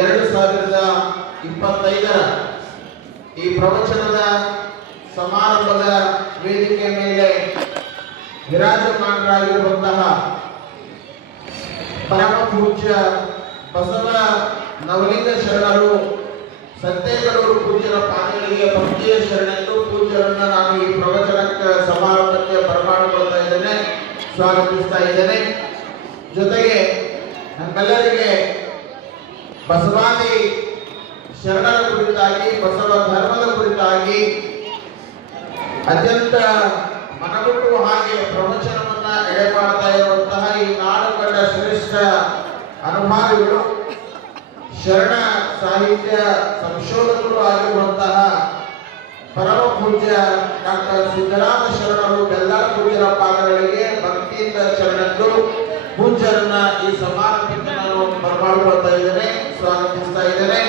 2025 ಈ ಪ್ರವಚನದ ಸಮಾರಂಭದ ವೇದಿಕೆ ಮೇಲೆ ವಿರಾಜಮಾನರಾಗಿರುವಂತಹ ಪರಮ ಪೂಜ್ಯ ಬಸವ ನವಲಿಂಗ ಶರಣರು ಸತ್ತೇಗಡೂರು ಪೂಜ್ಯರ ಪಾದಗಳಿಗೆ ಭಕ್ತಿಯ ಶರಣೆಂದು ಪೂಜ್ಯರನ್ನ ನಾನು ಈ ಪ್ರವಚನಕ್ಕೆ ಸಮಾರಂಭಕ್ಕೆ ಬರಮಾಡಿಕೊಳ್ತಾ ಇದ್ದೇನೆ, ಸ್ವಾಗತಿಸ್ತಾ ಇದ್ದೇನೆ. ಜೊತೆಗೆ ನಮ್ಮೆಲ್ಲರಿಗೆ ಬಸವಾದಿ ಶರಣರ ಕುರಿತಾಗಿ, ಬಸವ ಧರ್ಮದ ಕುರಿತಾಗಿ ಅತ್ಯಂತ ಮನಗುಟ್ಟುವ ಹಾಗೆ ಪ್ರವಚನವನ್ನ ಎಡೆಮಾಡ್ತಾ ಇರುವಂತಹ ಈ ನಾಡು ಕಂಡ ಶ್ರೇಷ್ಠ ಅನುಭಾವಿಗಳು, ಶರಣ ಸಾಹಿತ್ಯ ಸಂಶೋಧಕರು ಆಗಿರುವಂತಹ ಪರಮ ಪೂಜ್ಯ ಡಾಕ್ಟರ್ ಸಿದ್ದರಾಮ ಶರಣರು ಬೆಲ್ಲಾಳ ಪೂಜ್ಯರ ಪಾದಗಳಿಗೆ ಭಕ್ತಿಯಿಂದ ಶರಣೆಂದು ಪೂಜ್ಯರನ್ನ ಈ ಸಮಾರಂಭಕ್ಕೆ ನಾನು ಬರಮಾಡಿಕೊಳ್ತಾ ಇದ್ದೇನೆ, ಸ್ವಾಗತಿಸ್ತಾ ಇದ್ದೇನೆ.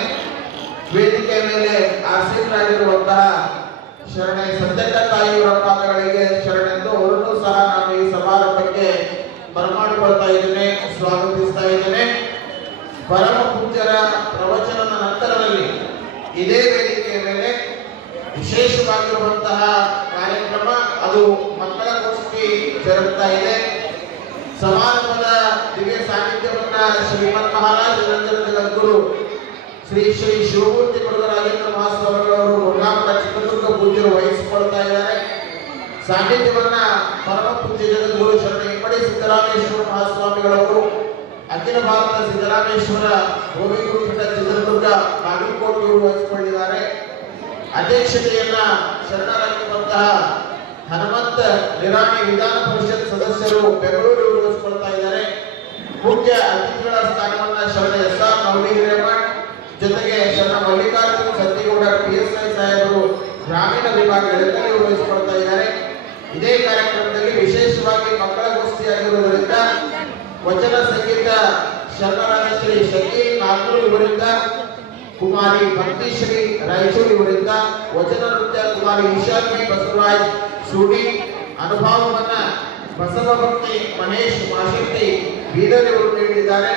ವೇದಿಕೆ ಮೇಲೆ ಆಸೀನರಾಗಿರುವಂತಹ ಶರಣೆ ಸತ್ಯಕ್ಕ ತಾಯಿಯವರ ಪಾದಗಳಿಗೆ ಶರಣೆಂದು ಅವರನ್ನು ಸಹ ನಾನು ಈ ಸಮಾರಂಭಕ್ಕೆ ಬರಮಾಡಿಕೊಳ್ತಾ ಇದ್ದೇನೆ, ಸ್ವಾಗತಿಸ್ತಾ ಇದ್ದೇನೆ. ಪರಮ ಪೂಜ್ಯರ ಪ್ರವಚನದ ನಂತರದಲ್ಲಿ ಇದೇ ವೇದಿಕೆಯ ಮೇಲೆ ವಿಶೇಷವಾಗಿರುವಂತಹ ಕಾರ್ಯಕ್ರಮ, ಅದು ಮಕ್ಕಳ ಗೋಷ್ಠಿ ಜರುಗ್ತಾ ಇದೆ. ಸಮಾರಂಭದ ದಿವ್ಯ ಸಾನ್ನಿಧ್ಯವನ್ನ ಶ್ರೀಮನ್ ಮಹಾರಾಜ ರಂಜನ ಜಗದ್ಗುರು ಶ್ರೀ ಶ್ರೀ ಶಿವಮೂರ್ತಿ ರಾಜೇಂದ್ರ ಮಹಾಸ್ವಾಮಿಗಳವರು ಮುರುಘಾಮಠ ಚಿತ್ರದುರ್ಗ ಪೂಜ್ಯರು ವಹಿಸಿಕೊಳ್ತಾ ಇದ್ದಾರೆ. ಸಾನ್ನಿಧ್ಯವನ್ನ ಪರಮ ಪೂಜ್ಯ ಜಗದ್ಗುರು ಶರಣ ಇಮ್ಮಡಿ ಸಿದ್ದರಾಮೇಶ್ವರ ಮಹಾಸ್ವಾಮಿಗಳವರು ಅಖಿಲ ಭಾರತ ಸಿದ್ದರಾಮೇಶ್ವರ ಗೋವಿಗುರು ಪೀಠ ಚಿತ್ರದುರ್ಗ ಬಾಗಲಕೋಟೆ ವಹಿಸಿಕೊಂಡಿದ್ದಾರೆ. ಅಧ್ಯಕ್ಷತೆಯನ್ನ ಶರಣರಾಗಿರುವಂತಹ ಹನುಮಂತ ನಿರಾಣಿ ವಿಧಾನ ಪರಿಷತ್ ಸದಸ್ಯರು ಬೆಂಗಳೂರು ವಹಿಸಿಕೊಳ್ತಾ ಇದ್ದಾರೆ. ಮುಖ್ಯ ಅತಿಥಿಗಳ ಸ್ಥಾನವನ್ನ ಶರಣ ಎಸ್ ಆರ್ ನವಲಿ ಹಿರೇಮಠ್, ಜೊತೆಗೆ ಶರಣ ಮಲ್ಲಿಕಾರ್ಜುನ ಸತ್ತಿಗೌಡ PSI ಸಾಹೇಬರು ಗ್ರಾಮೀಣ ವಿಭಾಗ ಎಳಕಲ್ಲಿ ವಹಿಸಿಕೊಳ್ತಾ ಇದ್ದಾರೆ. ಇದೇ ಕಾರ್ಯಕ್ರಮದಲ್ಲಿ ವಿಶೇಷವಾಗಿ ಮಕ್ಕಳ ಗೋಷ್ಠಿ ಆಗಿರುವುದರಿಂದ ವಚನ ಸಂಗೀತ ಶರಣರಾದ ಶ್ರೀ ಶಕೀಲ್ ನಾಗೂರ್ ಇವರಿಂದ, ಕುಮಾರಿ ಭಕ್ತಿಶ್ರೀ ರಾಯಚೂರು ಇವರಿಂದ ವಚನ ನೃತ್ಯ ಕುಮಾರಿ ಈಶಾನ್ವಿ ಬಸವರಾಜ್ ಸೂಡಿ, ಅನುಭವವನ್ನ ಬಸವ ಭಕ್ತಿ ಮಹೇಶ್ ಮಾಶೆಟ್ಟಿ ಬೀದರ್ ಅವರು ನೀಡಿದ್ದಾರೆ.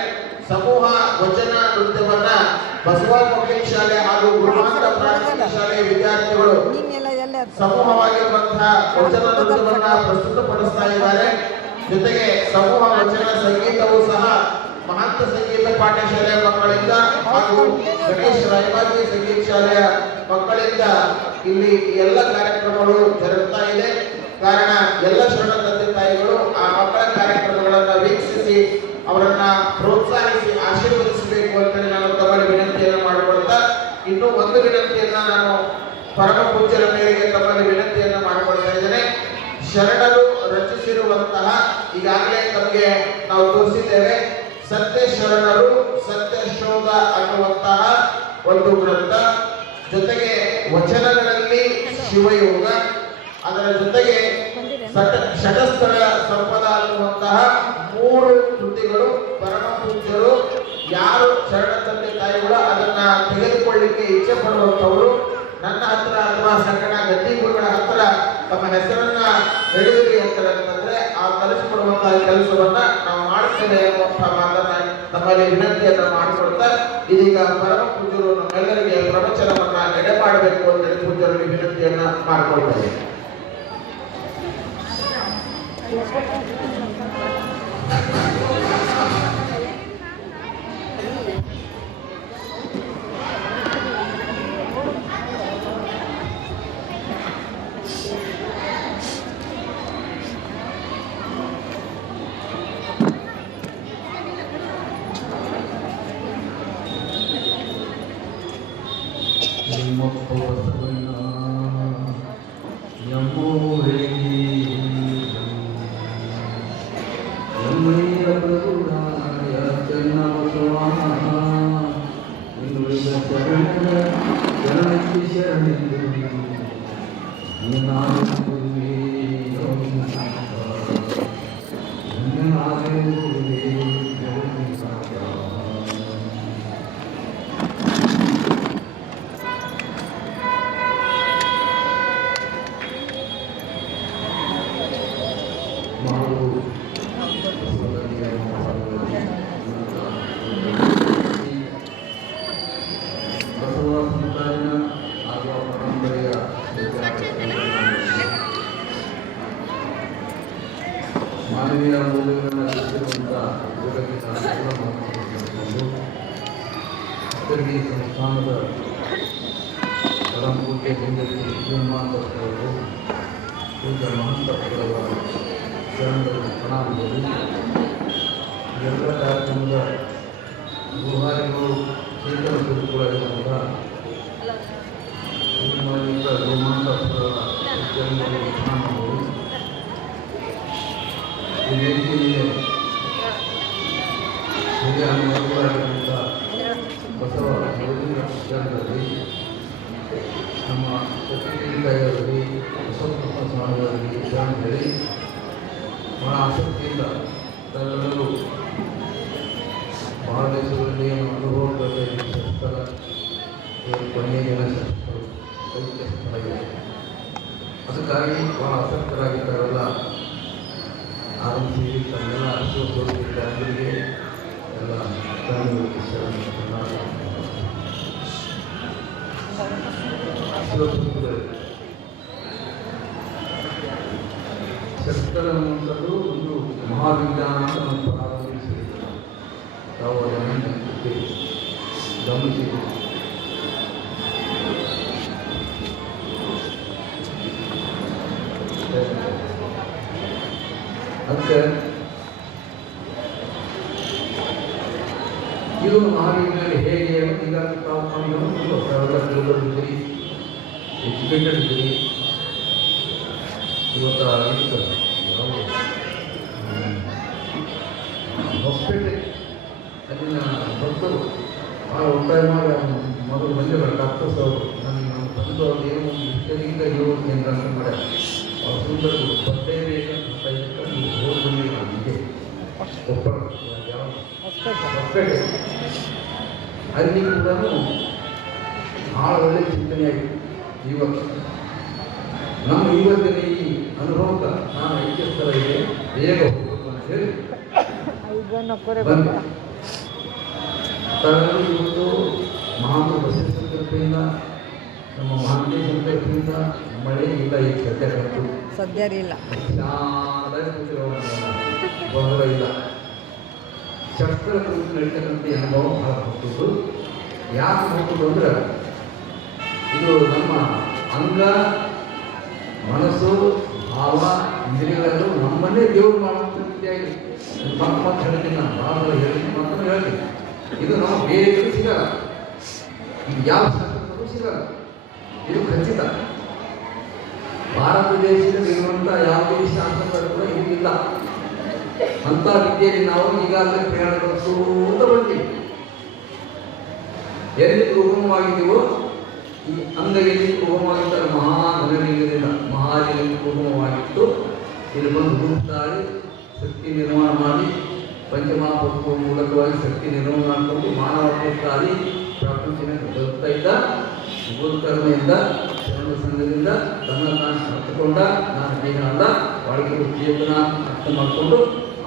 ಸಮೂಹ ವಚನ ನೃತ್ಯವನ್ನ ಬಸವ ಪಬ್ಲಿಕ್ ಶಾಲೆ ಹಾಗೂ ಗುರುಮಾಂತ ಪ್ರಾಥಮಿಕ ಶಾಲೆಯ ವಿದ್ಯಾರ್ಥಿಗಳು ಸಮೂಹವಾಗಿರುವಂತಹ ವಚನ ನೃತ್ಯವನ್ನ ಪ್ರಸ್ತುತಪಡಿಸ್ತಾ ಇದ್ದಾರೆ. ಜೊತೆಗೆ ಸಮೂಹ ವಚನ ಸಂಗೀತವೂ ಸಹ ಮಹಂತ ಸಂಗೀತ ಪಾಠಶಾಲೆಯ ಮಕ್ಕಳಿಂದ ಹಾಗೂ ಗಣೇಶ್ ರಾಯಬಾಗಿ ಸಂಗೀತ ಶಾಲೆಯ ಮಕ್ಕಳಿಂದ ಇಲ್ಲಿ ಎಲ್ಲ ಕಾರ್ಯಕ್ರಮಗಳು ಜರುಗ್ತಾ ಇದೆ. ಕಾರಣ ಎಲ್ಲ ಶರಣ ತಂದೆ ತಾಯಿಗಳು ಆ ಮಕ್ಕಳ ಕಾರ್ಯಕ್ರಮಗಳನ್ನ ವೀಕ್ಷಿಸಿ ಅವರನ್ನ ಪ್ರೋತ್ಸಾಹಿಸಿ ಆಶೀರ್ವದಿಸಬೇಕು ಅಂತೇಳಿ ನಾನು ತಮ್ಮಲ್ಲಿ ವಿನಂತಿಯನ್ನು ಮಾಡಿಕೊಳ್ತಾ, ಇನ್ನೂ ಒಂದು ವಿನಂತಿಯನ್ನ ನಾನು ಪರಮ ಪೂಜ್ಯರ ಮೇರೆಗೆ ತಮ್ಮಲ್ಲಿ ವಿನಂತಿಯನ್ನು ಮಾಡಿಕೊಳ್ತಾ ಇದ್ದೇನೆ. ಶರಣರು ರಚಿಸಿರುವಂತಹ, ಈಗಾಗಲೇ ತಮಗೆ ನಾವು ತೋರಿಸಿದ್ದೇವೆ, ಸತ್ಯ ಶರಣರು ಸತ್ಯ ಶೋಧ ಅನ್ನುವಂತಹ ಒಂದು ಗ್ರಂಥ, ಜೊತೆಗೆ ವಚನಗಳಲ್ಲಿ ಶಿವಯೋಗ, ಅದರ ಜೊತೆಗೆ ಷಟಸ್ಥಳ ಸಂಪದ ಅನ್ನುವಂತಹ 3 ಕೃತಿಗಳು ಪರಮ ಪೂಜ್ಯರು ಯಾರು ಶರಣ ತಂದೆ ತಾಯಿಗಳು ಅದನ್ನ ತೆಗೆದುಕೊಳ್ಳಿಕ್ಕೆ ಇಚ್ಛೆ ಪಡುವಂಥವರು ನನ್ನ ಹತ್ರ ಅಥವಾ ಸಂಗಣ ಗದ್ದಿಗುರುಗಳ ಹತ್ರ ತಮ್ಮ ಹೆಸರನ್ನ ಹೇಳಿದ್ರಿ ಅಂತಂದ್ರೆ ಆ ಕಲಿಸಿಕೊಡುವಂತಹ ಕೆಲಸವನ್ನ ನಾವು ಮಾಡುತ್ತೇವೆ ಎಂಬಂತಹ ಮಾತನ್ನ ನಮ್ಮಲ್ಲಿ ವಿನಂತಿಯನ್ನ ಮಾಡಿಕೊಡ್ತಾ, ಇದೀಗ ಪರಮ ಪೂಜ್ಯರು ನಮ್ಮೆಲ್ಲರಿಗೆ ಪ್ರವಚನವನ್ನ ಎಡೆ ಮಾಡಬೇಕು ಅಂತ ಪೂಜ್ಯರಲ್ಲಿ ವಿನಂತಿಯನ್ನ ಮಾಡಿಕೊಳ್ತಾರೆ. ಶಿರಡಿ ಸಂಸ್ಥಾನದ ಪರಮಪೂಜ್ಯ ಲಿಂಗಕ್ಕೆ ಜೀವಮಾನವರು ಪೂಜ್ಯ ಮಹಂತರವರ ಶರಣರಲ್ಲಿ ಪ್ರಣಾಮಗಳು. ಎಲ್ಲ ಕಾರ್ಯಕ್ರಮದ ಗುಹಾರಿಗಳು ಚೇತನ ತಿರುಗುವಂಥ ಶ್ರೀಮಾನಿಕ ಗೋಮಾಂತರವರ ಶರಣರಲ್ಲಿ ಪ್ರಣಾಮಗಳು. ಈ ವೇದಿಕೆಯಲ್ಲಿ ಹಿರಿಯ ಅನುಭವಗಳಾಗಿರುವಂಥ ಬಸವ ಯೋಗಿಗಳ ಶರಣರಲ್ಲಿ ನಮ್ಮ ಸತ್ಯಕಾಯಿಯವರಿಗೆ ಬಸವಪ್ರಭ ಸ್ವಾಮಿಯವರಿಗೆ ಶರಣರಲ್ಲಿ ಬಹಳ ಆಸಕ್ತಿಯಿಂದ ತಾವೆಲ್ಲರೂ ಬಹಳ ದೇಶಗಳಲ್ಲಿ ಅನುಭವಗಳಲ್ಲಿ ಶಸ್ತ್ರ ಕೊನೆಯ ದಿನ ಶಸ್ತ್ರ ಪವಿತ್ರ ಸ್ಥಳ ಇದೆ. ಅದಕ್ಕಾಗಿ ಬಹಳ ಆಸಕ್ತರಾಗಿದ್ದಾರೆಲ್ಲ ಆರಂಭಿಸಿ ತನ್ನೆಲ್ಲ ಅಶ್ವತ್ಥೋಗಿದ್ದ ಅವರಿಗೆ ಎಲ್ಲ ಶಸ್ತ್ರ ಅನ್ನುವಂಥದ್ದು ಒಂದು ಮಹಾವಿಜ್ಞಾನ ಅಂತ ನಾವು ಪ್ರಾರಂಭಿಸಿದ್ದೀವಿ. ತಾವು ಅದನ್ನು ಗಮನಿಸಿದ್ದೀವಿ. ಅದಕ್ಕೆ ಇದು ಮಹಾವಿಜ್ಞಾನಿ ಹೇಗೆ ಅಂತ ಈಗಾಗಲೇ ತಾವು ತಾವೆಲ್ಲ ತಿಳಿದಿದ್ದೀರಿ, ಎಜುಕೇಟೆಡ್ ಇದ್ದೀರಿ. ಇವತ್ತು ಹಾಸ್ಪಿಟಲ್ ಅಲ್ಲಿನ ಭಕ್ತರು ಭಾಳ ಒತ್ತಾಯ ಮಾಡಿ ಮೊದಲು ಬಂದಿಲ್ಲ ಡಾಕ್ಟರ್ಸ್ ಅವರು ನನಗೆ ನಾವು ತಂದು ಅವ್ರು ಏನು ಇಷ್ಟರಿಂದ ಯೋಗ ಕೇಂದ್ರ ಅಂತ ಮಾಡ್ಯಾರ. ಅವ್ರು ಸುಂದರ ಬಟ್ಟೆ ಬೇಕಂತ ನೀವು ಹೋಗಿ ಬಂದಿಲ್ಲ ನಮಗೆ ಕೊಪ್ಪಳ ಯಾವ ಹೊಸಪೇಟೆ ಅಲ್ಲಿ ಕೂಡ ಭಾಳ ಒಳ್ಳೆಯ ಚಿಂತನೆ ಆಯಿತು. ಇವತ್ತು ನಮ್ಮ ಇವತ್ತಿನ ಈ ಅನುಭವಕ್ಕೆ ನಾನು ಐಕ್ಯಸ್ಥರ ಇದೆ ಬೇಗ ಹೋಗಬೇಕು ಅಂತ ಹೇಳಿ ಬಂದೆ. ತಾವೆಲ್ಲರೂ ಇವತ್ತು ಮಹಾತ್ಮ ಬಸವೇಶ್ವರ ಕೃಪೆಯಿಂದ ನಮ್ಮ ಮಹಾಂತೇಶ್ವರ ಕೃಪೆಯಿಂದ ಮಳೆ ಇಲ್ಲ, ಈಗ ಸದ್ಯ ಇಲ್ಲ, ಗೊಂದಲ ಇಲ್ಲ. ಶಸ್ತ್ರ ಕುರಿತು ನಡೀತಕ್ಕಂಥ ಅನುಭವ ಭಾಳ ಹೋಗ್ತಿದ್ದು. ಯಾಕೆ ಹೋಗ್ತದೆ ಅಂದ್ರೆ ಇದು ನಮ್ಮ ಅಂಗ ಮನಸ್ಸು ಭಾವ ಇಂದ್ರಿಯಗಳನ್ನು ನಮ್ಮನ್ನೇ ದೇವರು ಮಾಡುವಂಥ ರೀತಿಯಾಗಿ ಮತ್ತೆ ಹೇಳ್ತೀನಿ. ನಾನು ಭಾಳ ಹೇಳ್ತೀನಿ, ಮತ್ತೊಂದು ಹೇಳ್ತೀನಿ. ಇದು ನಾವು ಬೇರೆ ಸಿಗಲ್ಲ, ಇದು ಯಾವ ಶಾಸ್ತ್ರಕ್ಕೂ ಸಿಗಲ್ಲ, ಇದು ಖಚಿತ. ಭಾರತ ದೇಶದಲ್ಲಿ ಇರುವಂಥ ಯಾವುದೇ ಶಾಸ್ತ್ರಗಳು ಕೂಡ ಇದಿಲ್ಲ. ಅಂಥ ವಿದ್ಯೆಯಲ್ಲಿ ನಾವು ಈಗಾಗಲೇ ಪ್ರಯಾಣಗೊಳಿಸು ಅಂತ ಬರ್ತೀವಿ. ಎಲ್ಲಿ ಉಗಮವಾಗಿದ್ದೀವೋ ಈ ಅಂಗ ಎಲ್ಲಿ ಉಗಮವಾಗಿದ್ದರೆ ಮಹಾಧನಲಿಂಗದಿಂದ ಮಹಾಲಿಂಗ ಉಗಮವಾಗಿತ್ತು. ಇಲ್ಲಿ ಬಂದು ಹುಡುಕ್ತಾಳಿ ಶಕ್ತಿ ನಿರ್ಮಾಣ ಮಾಡಿ ಪಂಚಮಹಾಭೂತ ಮೂಲಕವಾಗಿ ಶಕ್ತಿ ನಿರ್ಮಾಣ ಮಾಡಿಕೊಂಡು ಮಾನವತ್ವಕ್ಕಾಗಿ ಪ್ರಪಂಚಕ್ಕೆ ಬದುಕ್ತಾ ಇದ್ದ. ಗುರುಕರ್ಮೆಯಿಂದ ಶರಣ ಸಂಘದಿಂದ ತನ್ನ ತಾನು ಅರ್ಥಕೊಂಡ. ನಾನು ಬೇಗ ಅಲ್ಲ, ಒಳಗೆ ಚೇತನ ಅರ್ಥ ಮಾಡಿಕೊಂಡು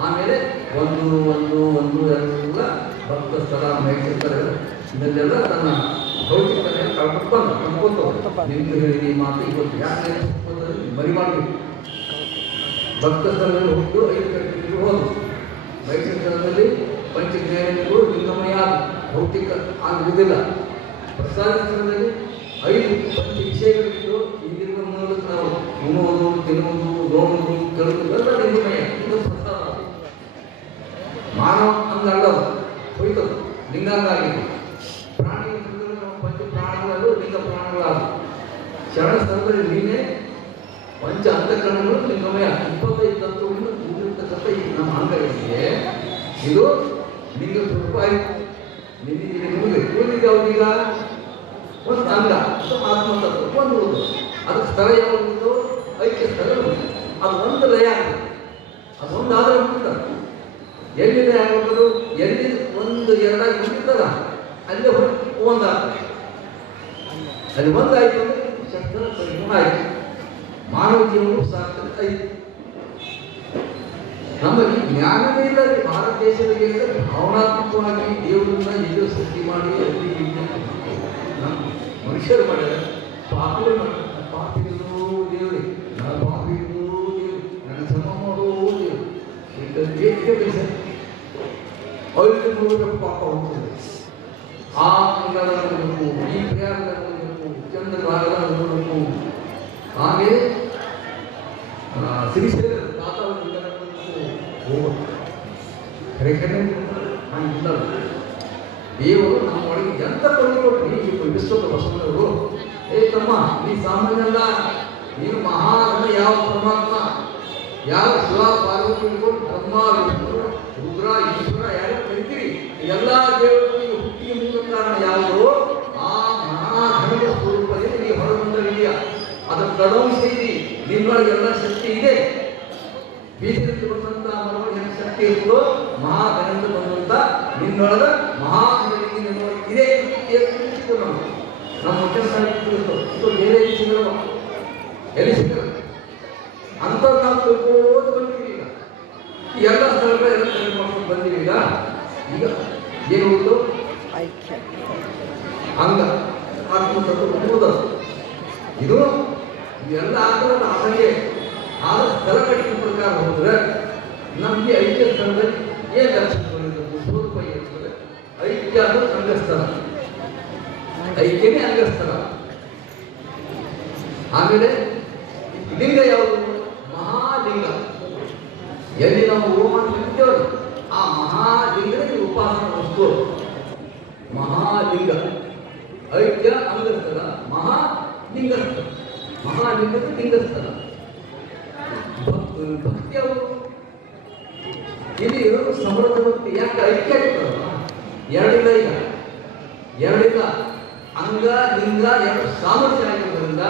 ಆಮೇಲೆ ಒಂದು ಒಂದು ಒಂದು ಎಲ್ಲ ಭಕ್ತ ಸ್ಥಳ ಮೈಸೂರು ಇದನ್ನೆಲ್ಲ ತನ್ನ ಭೌತಿಕತೆಯನ್ನು ಕಳ್ಕೊಂಡು ನಿಮ್ಗೆ ಹೇಳಿ ಮಾತು ಇವತ್ತು ಯಾಕೆ ಮರಿ ಮಾಡಬೇಕು. ಭಕ್ತ ಸ್ಥಳದಲ್ಲಿ ಹೋಗಿದ್ದು 5 ಗಂಟೆಗೆ ಹೋದ್ರು. ಮೈಸೂರು ಸ್ಥಳದಲ್ಲಿ ಪಂಚಜ್ಞಾನಿಗಳು ಲಿಂಗಮಯ ಭೌತಿಕ ಆಗುವುದಿಲ್ಲ. ಪ್ರಸಾದ ಸ್ಥಳದಲ್ಲಿ 5 ಪಂಚ ವಿಷಯಗಳಿದ್ದು ಇಲ್ಲಿರುವ ಮೂಲಕ ನಾವು ಉಣ್ಣುವುದು, ತಿನ್ನುವುದು, ನೋಡುವುದು, ಕೇಳುವುದೆಲ್ಲ ಲಿಂಗಮಯ. ಇದು ಪ್ರಸಾದ. ಮಾನವ ಅಂಗಲ್ಲ, ಹೋಯ್ತದು ಲಿಂಗಾಂಗ ಆಗಿದೆ. ಪ್ರಾಣಿ ನಾವು ಪಂಚ ಪ್ರಾಣಗಳಲ್ಲೂ ಲಿಂಗ ಪ್ರಾಣಗಳಾದ ಶರಣ ಸ್ಥಳದಲ್ಲಿ ನೀನೇ ಪಂಚ ಅಂತಃಕರಣಗಳು ಲಿಂಗಮಯ. 25 ತತ್ವಗಳನ್ನು ಕೂಡಿರ್ತಕ್ಕಂಥ ಈ ನಮ್ಮ ಅಂಗ ಏನಿದೆ ಇದು ಲಿಂಗ ಸ್ವರೂಪ ಆಯಿತು. ನಿಮಗೆ ಕೂಡಿದ ಅವರೀಗ ಒಂದು ಅಂಗ ಆತ್ಮತತ್ವ ಒಂದು ಉಳಿದು ಅದಕ್ಕೆ ಸ್ಥಳ ಯಾವುದು ಐಕ್ಯ ಸ್ಥಳ ಅದು ಒಂದು ಲಯ ಆಗಿದೆ. ಅದೊಂದು ಆಧಾರ ಮುಗಿತಾರೆ. ಎಲ್ಲಿದೆ ಆಗೋದು ಎಲ್ಲಿ ಒಂದು ಎರಡಾಗಿ ಮುಗಿತಲ್ಲ ಅಲ್ಲೇ ಒಂದಾಗ್ತದೆ. ಅಲ್ಲಿ ಒಂದಾಯಿತು ಅಂದರೆ ಶಸ್ತ್ರ ಪರಿಪೂರ್ಣ ಆಯಿತು. ಮಾನವ ಜೀವನವು ಸಾರ್ಥಕ ಆಯಿತು. ನಮಗೆ ಜ್ಞಾನವೇ ಇಲ್ಲ. ಭಾರತ ದೇಶದಲ್ಲಿ ಭಾವನಾತ್ಮಕವಾಗಿ ದೇವರನ್ನ ಎದುರು ಸೃಷ್ಟಿ ಮಾಡಿ ಅಲ್ಲಿ ಮನುಷ್ಯರು ಮಾಡ್ಯಾರ. ಪಾಪಿಗಳು ಮಾಡ್ತಾರೆ. ಪಾಪಿಗಳು ದೇವ್ರಿ, ನನ್ನ ಪಾಪಿಗಳು ದೇವ್ರಿ, ನನ್ನ ಸಮ ಮಾಡೋ ದೇವ್ರು. ಅವ್ರಿಗೆ ಮೂಲಕ ಪಾಪ ಹೋಗ್ತದೆ. ಆ ನಮ್ಮೊಳಗೆ ಎಂತ ಕೊಟ್ಟರು ಈ ವಿಶ್ವದ ಬಸವನವರು. ಏ ತಮ್ಮ, ನೀ ಸಾಮಾನ್ಯ ಅಲ್ಲ, ನೀನು ಮಹಾನ್. ಯಾವ ಪರಮಾತ್ಮ, ಯಾವ ಶಿವ ಪಾರ್ವತಿ ಬ್ರಹ್ಮ ವಿಷ್ಣು ರುದ್ರ ಈಶ್ವರ ಯಾರು ಕರಿತೀರಿ, ಎಲ್ಲ ದೇವರಿಗೆ ಹುಟ್ಟಿಗೆ ಮೂಲ ಕಾರಣ ಯಾವುದು? ಆ ಮಹಾಧನದ ಸ್ವರೂಪದಲ್ಲಿ ನೀ ಹೊರಬಂದಿದೆಯಾ, ಅದರ ತಡವಂಶ ಇದೆ, ನಿಮ್ಮೊಳಗೆಲ್ಲ ಶಕ್ತಿ ಇದೆ. ಬೀಜದಲ್ಲಿ ಬಂದಂತ ಮರಗಳಿಗೆ ಏನು ಶಕ್ತಿ ಇರ್ತದೋ, ಮಹಾಧನದಿಂದ ಬಂದಂತ ನಿನ್ನೊಳಗ ಮಹಾಧನಿಗೆ ನಿನ್ನೊಳಗೆ ಇದೆ. ನಮ್ಮ ಮುಖ್ಯ ಇದು ಬೇರೆ ಸಿಗಲ್ವ, ಎಲ್ಲಿ ಸಿಗಲ್ಲ ಅಂತ ನಾವು ತಿಳ್ಕೋದು ಬಂದಿವಿ. ಈಗ ಎಲ್ಲ ಸ್ಥಳಗಳು ಎಲ್ಲ ಕಡಿಮೆ ಮಾಡ್ಕೊಂಡು ಬಂದಿವಿ. ಈಗ ಏನು ಉಂಟು? ಅಂಗ ಆತ್ಮತತ್ವ ಇದು ಎಲ್ಲ ಆದ ಹಾಗೆ ಆದ ಸ್ಥಳ ಕಟ್ಟಿದ ಪ್ರಕಾರ ಹೋದ್ರೆ ನಮಗೆ ಐಕ್ಯ ಸ್ಥಳದಲ್ಲಿ ಏನು ದರ್ಶನ ಸ್ವರೂಪ ಇರ್ತದೆ. ಐಕ್ಯ ಅಂದ್ರೆ ಅಂಗಸ್ಥಳ, ಐಕ್ಯನೇ ಅಂಗಸ್ಥಳ. ಆಮೇಲೆ ಲಿಂಗ ಯಾವುದು? ಮಹಾಲಿಂಗ. ಎಲ್ಲಿ ನಾವು ಹೋಮ ಮಾಡ್ತಿದ್ದೇವೆ ಆ ಮಹಾಲಿಂಗನಿಗೆ ಉಪಾಸನ ವಸ್ತು ಮಹಾಲಿಂಗ. ಐಕ್ಯ ಅಂಗಸ್ಥಳ, ಮಹಾಲಿಂಗಸ್ಥಳ, ಮಹಾಲಿಂಗದ ಲಿಂಗಸ್ಥಳ. ಭಕ್ತಿ ಯಾವುದು? ಇಲ್ಲಿ ಇರೋದು ಸಮೃದ್ಧ ಭಕ್ತಿ. ಯಾಕೆ ಐಕ್ಯ ಆಗ್ತದಲ್ಲ? ಎರಡಿಲ್ಲ, ಈಗ ಎರಡಿಲ್ಲ. ಅಂಗ ಲಿಂಗ ಎರಡು ಸಾಮರ್ಥ್ಯ ಆಗಿರೋದ್ರಿಂದ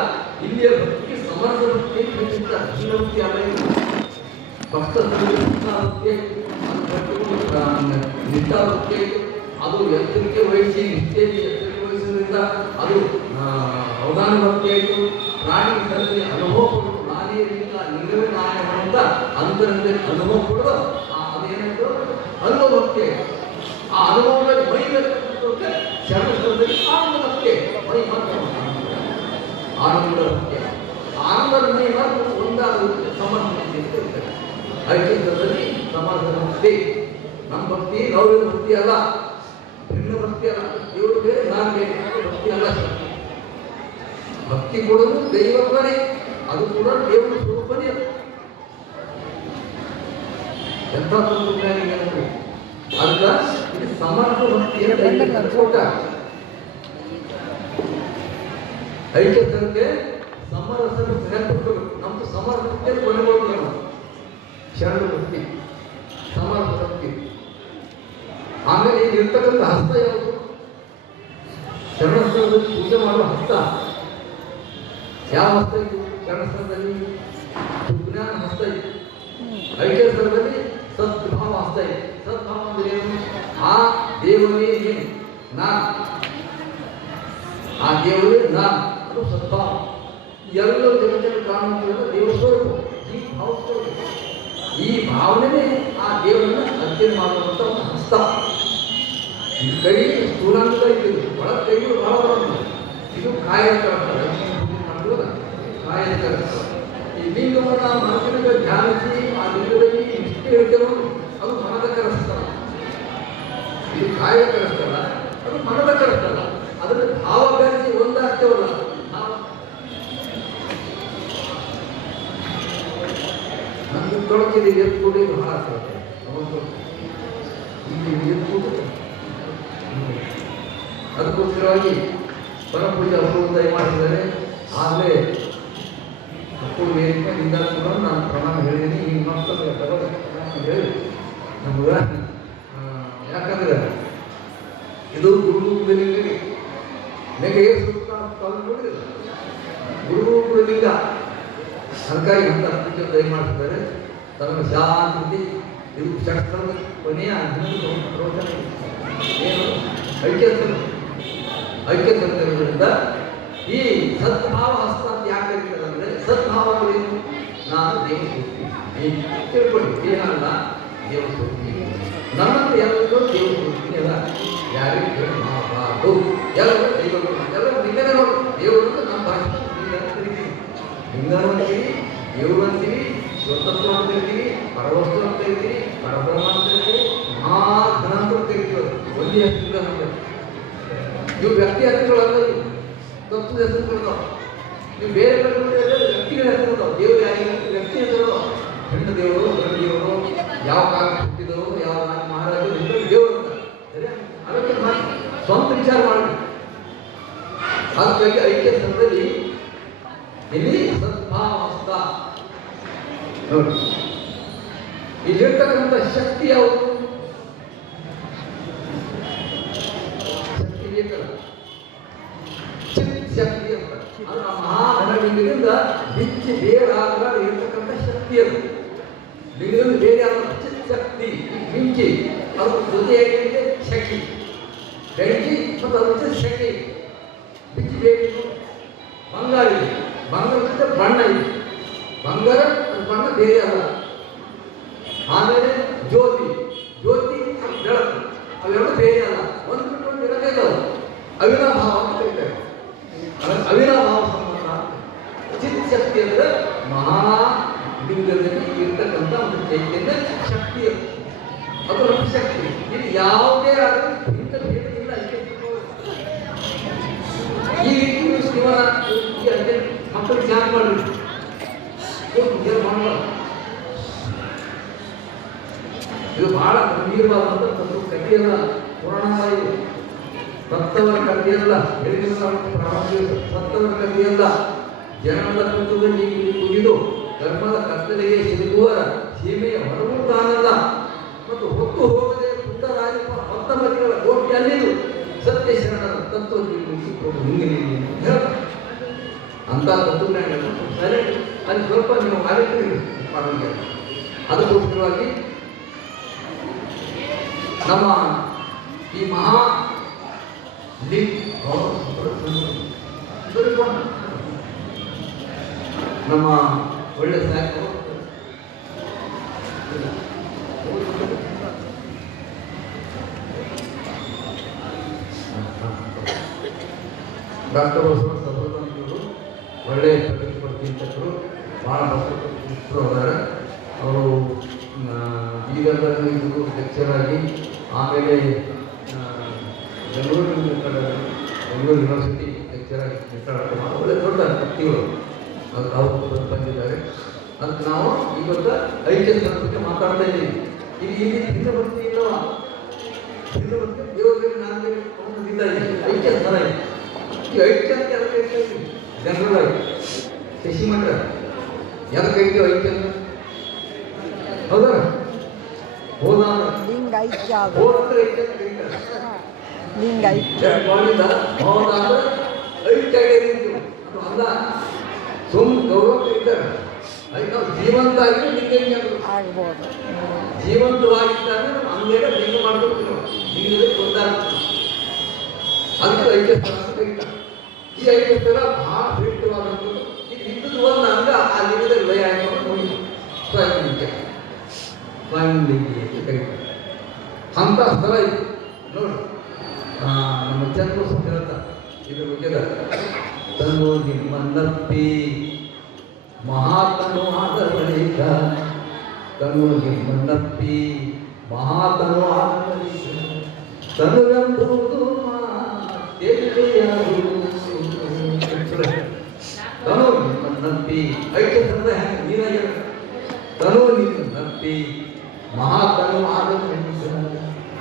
ಇಲ್ಲಿಯ ಭಕ್ತಿ ಸಮರ್ಥ ಭಕ್ತಿ, ಭಕ್ತಿ ಅಲ್ಲ. ಭಕ್ತ ಭಕ್ತಿ ನಿಷ್ಠಾ ಭಕ್ತಿ, ಅದು ಎತ್ತರಿಕೆ ವಹಿಸಿ ನಿಷ್ಠೆಯಲ್ಲಿ ಎತ್ತರಿಕೆ ವಹಿಸೋದ್ರಿಂದ ಅದು ಅವಧಾನ ಭಕ್ತಿ ಆಯಿತು. ಪ್ರಾಣಿ ಧರ್ಮದಲ್ಲಿ ಅನುಭವ ಕೊಡೋದು, ನಾನೇ ಲಿಂಗ ಲಿಂಗವೇ ನಾನೇ ಅಂತ ಅಂತರಂಗದಲ್ಲಿ ಅನುಭವ ಕೊಡೋದು ಅದೇನಾಯ್ತು? ಅನುಭವ ಭಕ್ತಿ ಆಯಿತು. ಆ ಅನುಭವದಲ್ಲಿ ಮೈ ಬೇಕು ಶರಣದಲ್ಲಿ ಆನಂದ ಭಕ್ತಿ, ಮೈ ಮಾತ್ರ ಆನಂದ ಭಕ್ತಿ. ಆನಂದದ ಮೈ ಮಾತ್ರ ಒಂದಾದ ಸಮರ್ಥನೆ ಇರ್ತದೆ. ಐಕ್ಯದಲ್ಲಿ ಸಮಾಜದ ಭಕ್ತಿ. ನಮ್ಮ ಭಕ್ತಿ ಗೌರವ ಭಕ್ತಿ ಅಲ್ಲ, ಭಿನ್ನ ಭಕ್ತಿ ಅಲ್ಲ. ಇವರು ಬೇರೆ, ನಾನು ಬೇರೆ ಭಕ್ತಿ ಅಲ್ಲ. ಭಕ್ತಿ ಕೊಡೋದು ದೈವತ್ವನೇ, ಅದು ಕೂಡ ದೇವರ ಸ್ವರೂಪನೇ. ಎಂಥ ತಂತ್ರಜ್ಞಾನಿಗೆ ಅಲ್ಲ, ಇದು ಸಮರ್ಥ ಭಕ್ತಿಯ ಕೊಟ್ಟ. ಐಕ್ಯತೆ ಸಮರಸ ನೆನಪಿಟ್ಕೋಬೇಕು. ನಮ್ದು ಸಮರ್ಥತೆ ಕೊನೆಗೊಳ್ಳ ಶರಣ ಭಕ್ತಿ, ಸಮರ್ಥ ಭಕ್ತಿ. ಆಮೇಲೆ ಈಗ ಇರ್ತಕ್ಕಂಥ ಹಸ್ತ ಯಾವುದು? ಶರಣಸ್ಥಳದಲ್ಲಿ ಪೂಜೆ ಮಾಡುವ ಹಸ್ತ ಯಾವ ಹಸ್ತ ಇದು? ಶರಣಸ್ಥಳದಲ್ಲಿ ಸುಜ್ಞಾನ ಹಸ್ತ ಇದೆ. ಐಕ್ಯ ಸ್ಥಳದಲ್ಲಿ ಸದ್ಭಾವ ಹಸ್ತ ಇದೆ. ಸದ್ಭಾವ ಅಂದ್ರೆ ಏನು? ಆ ದೇವರೇ ನೀನು, ನಾನು, ಆ ದೇವರೇ ನಾನು, ಅದು ಸದ್ಭಾವ. ಎಲ್ಲ ಜಗತ್ತಲ್ಲಿ ಕಾಣುವಂಥ ದೇವ ಸ್ವರೂಪ ಈ ಭಾವ ಸ್ವರೂಪ. ಈ ಭಾವನೆ ಆ ದೇವರನ್ನ ಅಧ್ಯಯನ ಮಾಡುವಂಥ ಒಂದು ಹಸ್ತ. ಈ ಕೈ ಸ್ಥೂಲಾಂತ ಇದ್ದು ಒಳ ಕೈಗಳು ಬಹಳ ಬರೋದು. ಇದು ಕಾಯಕ ಮಾಡುವುದ ಕಾಯಕ. ಈ ಲಿಂಗವನ್ನು ಮನಸ್ಸಿನ ಧ್ಯಾನಿಸಿ ಆ ಲಿಂಗದಲ್ಲಿ ಇಷ್ಟು ಹೇಳ್ತೇವೆ, ಅದು ಮನದ ಕರಸ್ಥಳ. ಇದು ಕಾಯಕ ಕರಸ್ಥಳ, ಅದು ಮನದ ಕರಸ್ಥಳ. ಅದನ್ನು ಭಾವ ಬೆರೆಸಿ ಒಂದಾಗ್ತೇವಲ್ಲ ನಾವು. ನಮ್ಗೆ ತೊಡಕಿದೆ ಎತ್ಕೊಡಿ ಬಹಳ ಆಗ್ತದೆ. ಇಲ್ಲಿ ಎತ್ಕೊಟ್ಟು ಅದಕ್ಕೋಸ್ಕರವಾಗಿ ಪರಪೂಜೆ ಅಪೂರ್ವ ಮಾಡಿದ್ದಾರೆ. ಆಗಲೇ ಅಪ್ಪು ವೇದಿಕೆ ನಿಂದ ನಾನು ಪ್ರಮಾಣ ಹೇಳಿದ್ದೀನಿ. ಈಗ ಮತ್ತೊಂದು ಹೇಳಿ ನಮ್ಗೆ, ಯಾಕಂದ್ರೆ ಇದು ಗುರುಲಿಂಗ ನೆಗೆ ನೋಡಿಲ್ಲ, ಗುರುಲಿಂಗ. ಹಾಗಾಗಿ ಅಂತ ಪೂಜೆ ದಯಮಾಡ್ತಿದ್ದಾರೆ. ತಮ್ಮ ಶಾಂತಿ ಇದು ಶಾಸ್ತ್ರದ ಕೊನೆಯ ಪ್ರವಚನ ಏನು? ಐಕ್ಯತೆಯಿಂದ ಈ ಸದ್ಭಾವ ಹಸ್ತ ಅಂತ ಯಾಕೆ ಕರೀತಾರೆ ಅಂದರೆ, ಸದ್ಭಾವ ಏನು? ನಾನು ದೇವ ಸೋಸ್ತೀನಿ ತಿಳ್ಕೊಳ್ಳಿ. ಏನಲ್ಲ ದೇವ ಸೋಸ್ತೀನಿ, ನನ್ನಂತೆ ಎಲ್ಲರೂ ದೇವ ಸೋಸ್ತೀನಿ ಅಲ್ಲ. ಯಾರಿಗೂ ಹೇಳಿ ಮಾಡಬಾರ್ದು. ಎಲ್ಲರೂ ದೈವಗಳು, ಎಲ್ಲರೂ ನಿಂಗನೇ ನೋಡಿ. ದೇವರು ನಮ್ಮ ಭಾಷೆ ಕರಿತೀವಿ, ಲಿಂಗನು ಅಂತೀವಿ, ದೇವರು ಅಂತೀವಿ, ಸ್ವತಂತ್ರ ಅಂತ ಇರ್ತೀವಿ, ಪರವಸ್ತು ಅಂತ ಇರ್ತೀವಿ, ಪರಬ್ರಹ್ಮ ಅಂತ ಇರ್ತೀವಿ, ಮಹಾಧನ ಅಂತ ಇರ್ತೀವಿ. ಒಂದೇ ಹೆಸರು ನಮಗೆ ಇವು ವ್ಯಕ್ತಿ ಹೆಸರುಗಳಲ್ಲ, ಇವು ತತ್ವದ ಹೆಸರುಗಳು. ನೀವು ಬೇರೆ ಕಡೆ ವ್ಯಕ್ತಿಗಳ ಹೆಸರು. ದೇವರು ಯಾರಿಗೆ ವ್ಯಕ್ತಿ ಹೆಸರು? ಹೆಣ್ಣು ದೇವರು, ಗಂಡು ದೇವರು, ಯಾವ ಕಾಲ ಹುಟ್ಟಿದವರು, ಯಾವ ಮಹಾರಾಜರು, ದೇವರು ಅಂತ. ಅದಕ್ಕೆ ಸ್ವಂತ ವಿಚಾರ ಮಾಡಿ. ಹಾಗಾಗಿ ಐಕ್ಯ ಸ್ಥಳದಲ್ಲಿ ಇಲ್ಲಿ ಸದ್ಭಾವಸ್ಥ ನೋಡಿ, ಇಲ್ಲಿರ್ತಕ್ಕಂಥ ಶಕ್ತಿ ಯಾವುದು? ಶಕ್ತಿ ಬೇಕಲ್ಲ, ಚಿತ್ ಶಕ್ತಿ ಅಂತ. ಅದು ನಮ್ಮ ಮಹಾಧನಲಿಂಗದಿಂದ ಬಿಚ್ಚಿ ಬೇರಾಗ ಇರ್ತಕ್ಕಂಥ ಶಕ್ತಿ ಅದು. ಲಿಂಗದಿಂದ ಬೇರೆ ಆದ ಚಿತ್ ಶಕ್ತಿ ಮಿಂಚಿ ಅದ್ರ ಜೊತೆಯಾಗಿ ಶಕ್ತಿ ಬೆಂಕಿ ಮತ್ತು ಅದ್ರ ಜೊತೆ ಶಕ್ತಿ ಬಿಚ್ಚಿ ಬೇಕು. ಬಂಗಾರ ಇದೆ, ಬಂಗಾರ ಜೊತೆ ಬಣ್ಣ ಇದೆ, ಬಂಗಾರ ಬಣ್ಣ ಬೇರೆ ಅಲ್ಲ. ಆಮೇಲೆ ಜ್ಯೋತಿ, ಜ್ಯೋತಿ ಬೆಳಕು, ಅವೆರಡು ಬೇರೆ ಅಲ್ಲ. ಒಂದು ಬಿಟ್ಟು ಒಂದು ಇರೋದೇ ಇಲ್ಲ. ಅವಿನಾಭಾವ ಅಂತ ಕರೀತಾರೆ. ಅವಿನಾಭಾವ ಸಂಬಂಧ. ಚಿತ್ ಶಕ್ತಿ ಅಂದರೆ ಮಹಾಲಿಂಗದಲ್ಲಿ ಇರ್ತಕ್ಕಂಥ ಒಂದು ಚೈತನ್ಯ ಶಕ್ತಿ, ಅದು ನಮ್ಮ ಶಕ್ತಿ. ಇದು ಯಾವುದೇ ಆದರೂ ಇಂಥ ಭೇದ ಇಲ್ಲ. ಈ ರೀತಿ ಶಿವನ ಮಕ್ಕಳು ಧ್ಯಾನ ಮಾಡಬೇಕು, ಮಾಡಬಾರ್ದು. ಇದು ಬಹಳ ಗಂಭೀರವಾದಂಥ ತತ್ವ ಕಥೆಯಲ್ಲ, ಪುರಾಣ ಇದು. ಸತ್ತವರ ಕಥೆಯಲ್ಲ, ಹೇಳಿದ ಸತ್ತವರ ಕಥೆಯಲ್ಲ. ಜನನದ ಕುಂತದಲ್ಲಿ ಕುಗಿದು ಧರ್ಮದ ಕತ್ತಲೆಗೆ ಸಿಲುಕುವರ ಸೀಮೆಯ ಹೊರಗೂ ತಾನಲ್ಲ. ಮತ್ತು ಹೊತ್ತು ಹೋಗದೆ ಪುಟ್ಟರಾಜ ಹತ್ತಮತಿಗಳ ಕೋಟಿಯಲ್ಲಿದು ಸತ್ಯ ಶರಣರ ತತ್ವ ಅಂತ ತತ್ವಜ್ಞಾನ ಸರಿ. ಅಲ್ಲಿ ಸ್ವಲ್ಪ ನೀವು ಕಾರ್ಯಕ್ರಮ ಮಾಡೋದು. ಅದಕ್ಕೋಸ್ಕರವಾಗಿ ನಮ್ಮ ಈ ಮಹಾ ನಮ್ಮ ಒಳ್ಳೆ ಸಾಕು ಡಾಕ್ಟರ್ ಬಸವ ಸಹೋದರರು ಒಳ್ಳೆಯ ಪ್ರಗತಿಪರ ಚಿಂತಕರು, ಭಾಳ ಭಕ್ತರು ಅದಾರೆ. ಅವರು ಬೀದರ್ನಲ್ಲಿ ಇದು ಲೆಕ್ಚರ್ ಆಗಿ ಆಮೇಲೆ ಬೆಂಗಳೂರು ಯೂನಿವರ್ಸಿಟಿ ಲೆಕ್ಚರ್ ಆಗಿ ಒಳ್ಳೆ ದೊಡ್ಡ ವ್ಯಕ್ತಿಗಳು ಅದು ಅವರು ಬಂದಿದ್ದಾರೆ. ಅದಕ್ಕೆ ನಾವು ಇವತ್ತು ಐಕ್ಯ ಬಗ್ಗೆ ಮಾತಾಡ್ತಾ ಇದ್ದೀವಿ. ಇಲ್ಲಿ ಹಿಂದೆ ಭಕ್ತಿ ಇಲ್ಲವ, ಹಿಂದೆ ಭಕ್ತಿ ದೇವರಿಗೆ ನಾನು ಐಕ್ಯ ಸ್ಥಳ ಇದೆ. ಈ ಐಕ್ಯ ಅಂತ ಅದಕ್ಕೆ ಜನರಲ್ ಆಗಿ ಶಶಿಮಠ ಯಾಕೆ ಐಕ್ಯ ಐಕ್ಯ ಅಂತ ಹೌದಾ? ಹೋದಾನ ಹೋದ್ರೆ ಐಕ್ಯ ಅಂತ ಕರೀತಾರೆ. ಹೋದಾದ್ರೆ ಐಕ್ಯ ಅದು ಅಲ್ಲ, ಸುಮ್ ಗೌರವ ಕರೀತಾರೆ. ಅದಕ್ಕೆ ನಾವು ಜೀವಂತ ಆಗಿ ಲಿಂಗ ಆಗ್ಬೋದು. ಜೀವಂತವಾಗಿದ್ದಾಗ ನಾವು ಹಂಗೆ ಲಿಂಗ ಮಾಡ್ಕೊಳ್ತೀವಿ. ಲಿಂಗದ ಗೊತ್ತಾಗ್ತದೆ. ಅದಕ್ಕೆ ಐಕ್ಯ ಸ್ಥಳ ಅಂತ ಕರೀತಾರೆ. ಈ ಐಕ್ಯ ಸ್ಥಳ ಬಹಳ ಶ್ರೇಷ್ಠವಾದಂಥದ್ದು. ಇದು ಇದ್ದದ್ದು ಒಂದು ಅಂಗ ಆ ಲಿಂಗದ ಲಯ ಆಗಿ ನೋಡಿ ಸ್ವಯಂಲಿಂಗ, ಸ್ವಯಂಲಿಂಗಿ ಅಂತ ಕರೀತಾರೆ. ಅಂಥ ಸ್ಥಳ ಇದು ನೋಡಿ. ನಮ್ಮ ಚಂದ್ರಬಸವ ಹೇಳ್ತಾರೆ ಇದ್ರ ಬಗ್ಗೆ, ತನು ನಿಮ್ಮನ್ನಪ್ಪಿ ಮಹಾತನು ಆದ ಬಳಿಕ, ತನು ನಿಮ್ಮನ್ನಪ್ಪಿ ಮಹಾತನು ಆದ ಬಳಿಕ, ತನುವೆಂಬುದು ತನು ನಿಮ್ಮನ್ನಪ್ಪಿ ಐಕ್ಯ ತಂದ ನೀನಾಗ ತನು ನಿಮ್ಮನ್ನಪ್ಪಿ ಮಹಾತನು ಆದ ಬಳಿಕ,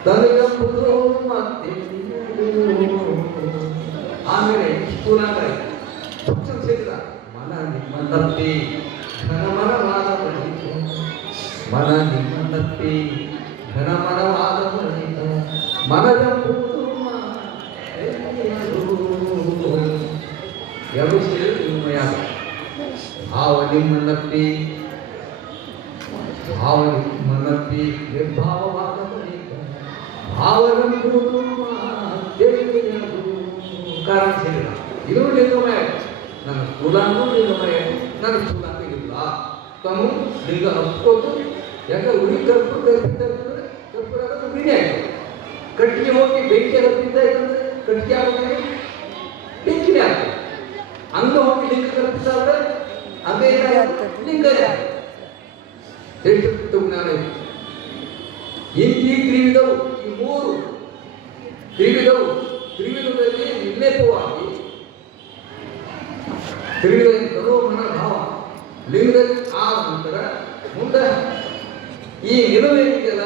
ತನುವೆಂಬುದು ಮತ್ತೆ ಆಮೇಲೆ ಸ್ಥೂಲಾಂಗ ಸೂಕ್ಷ್ಮ ಶರೀರ ಮನ ನಿಮ್ಮನ್ನಪ್ಪಿ ಘನಮನವಾದ ಬಳಿಕ, ಮನ ನಿಮ್ಮನ್ನಪ್ಪಿ ಘನಮನವಾದ ಬಳಿಕ, ಮನವೆಂಬುದು ಎರಡು ಸೇರಿ ನಿಮ್ಮಯ ಭಾವ ನಿಮ್ಮನ್ನಪ್ಪಿ, ಭಾವ ನಿಮ್ಮನ್ನಪ್ಪಿ ನಿರ್ಭಾವವಾದ ಬಳಿಕ, ಭಾವವೆಂಬುದು ಕಾರಣ ಶರೀರ. ಇದು ಲಿಂಗಮಯ. ನನ್ನ ಸ್ಥೂಲಾಂಗ ಲಿಂಗಮಯ, ನನ್ನ ಸ್ಥೂಲಾಂಗ ಇಲ್ಲ. ತನು ಲಿಂಗ ಹಚ್ಕೋದು. ಯಾಕೆ ಉರಿ ಕರ್ಪೂರ ಕರ್ಪೂರ ಆಗೋದು ಉರಿನೇ ಆಯಿತು. ಕಟ್ಟಿಗೆ ಹೋಗಿ ಬೆಂಕಿ ಹತ್ತಿದ್ದ ಇದ್ದಂದ್ರೆ ಕಟ್ಟಿಗೆ ಆಗೋದ್ರೆ ಬೆಂಕಿನೇ ಆಗ್ತದೆ. ಅಂಗ ಹೋಗಿ ಲಿಂಗ ಕಲ್ಪಿಸಾದ್ರೆ ಅಂಗ ಏನಾಗ್ತದೆ? ಲಿಂಗನೇ ಆಗ್ತದೆ. ಎಷ್ಟು ಜ್ಞಾನ ಇದೆ. ಈ ತ್ರಿವಿಧವು, ಈ ಮೂರು ತ್ರಿವಿಧವು, ತ್ರಿವಿಧದಲ್ಲಿ ನಿರ್ಲೇಪವಾಗಿ ತ್ರಿವಿಧ ಮನ ಭಾವ ಲಿಂಗದಲ್ಲಿ ಆದ ನಂತರ ಮುಂದೆ ಈ ನಿಲುವೇನಿದೆಯಲ್ಲ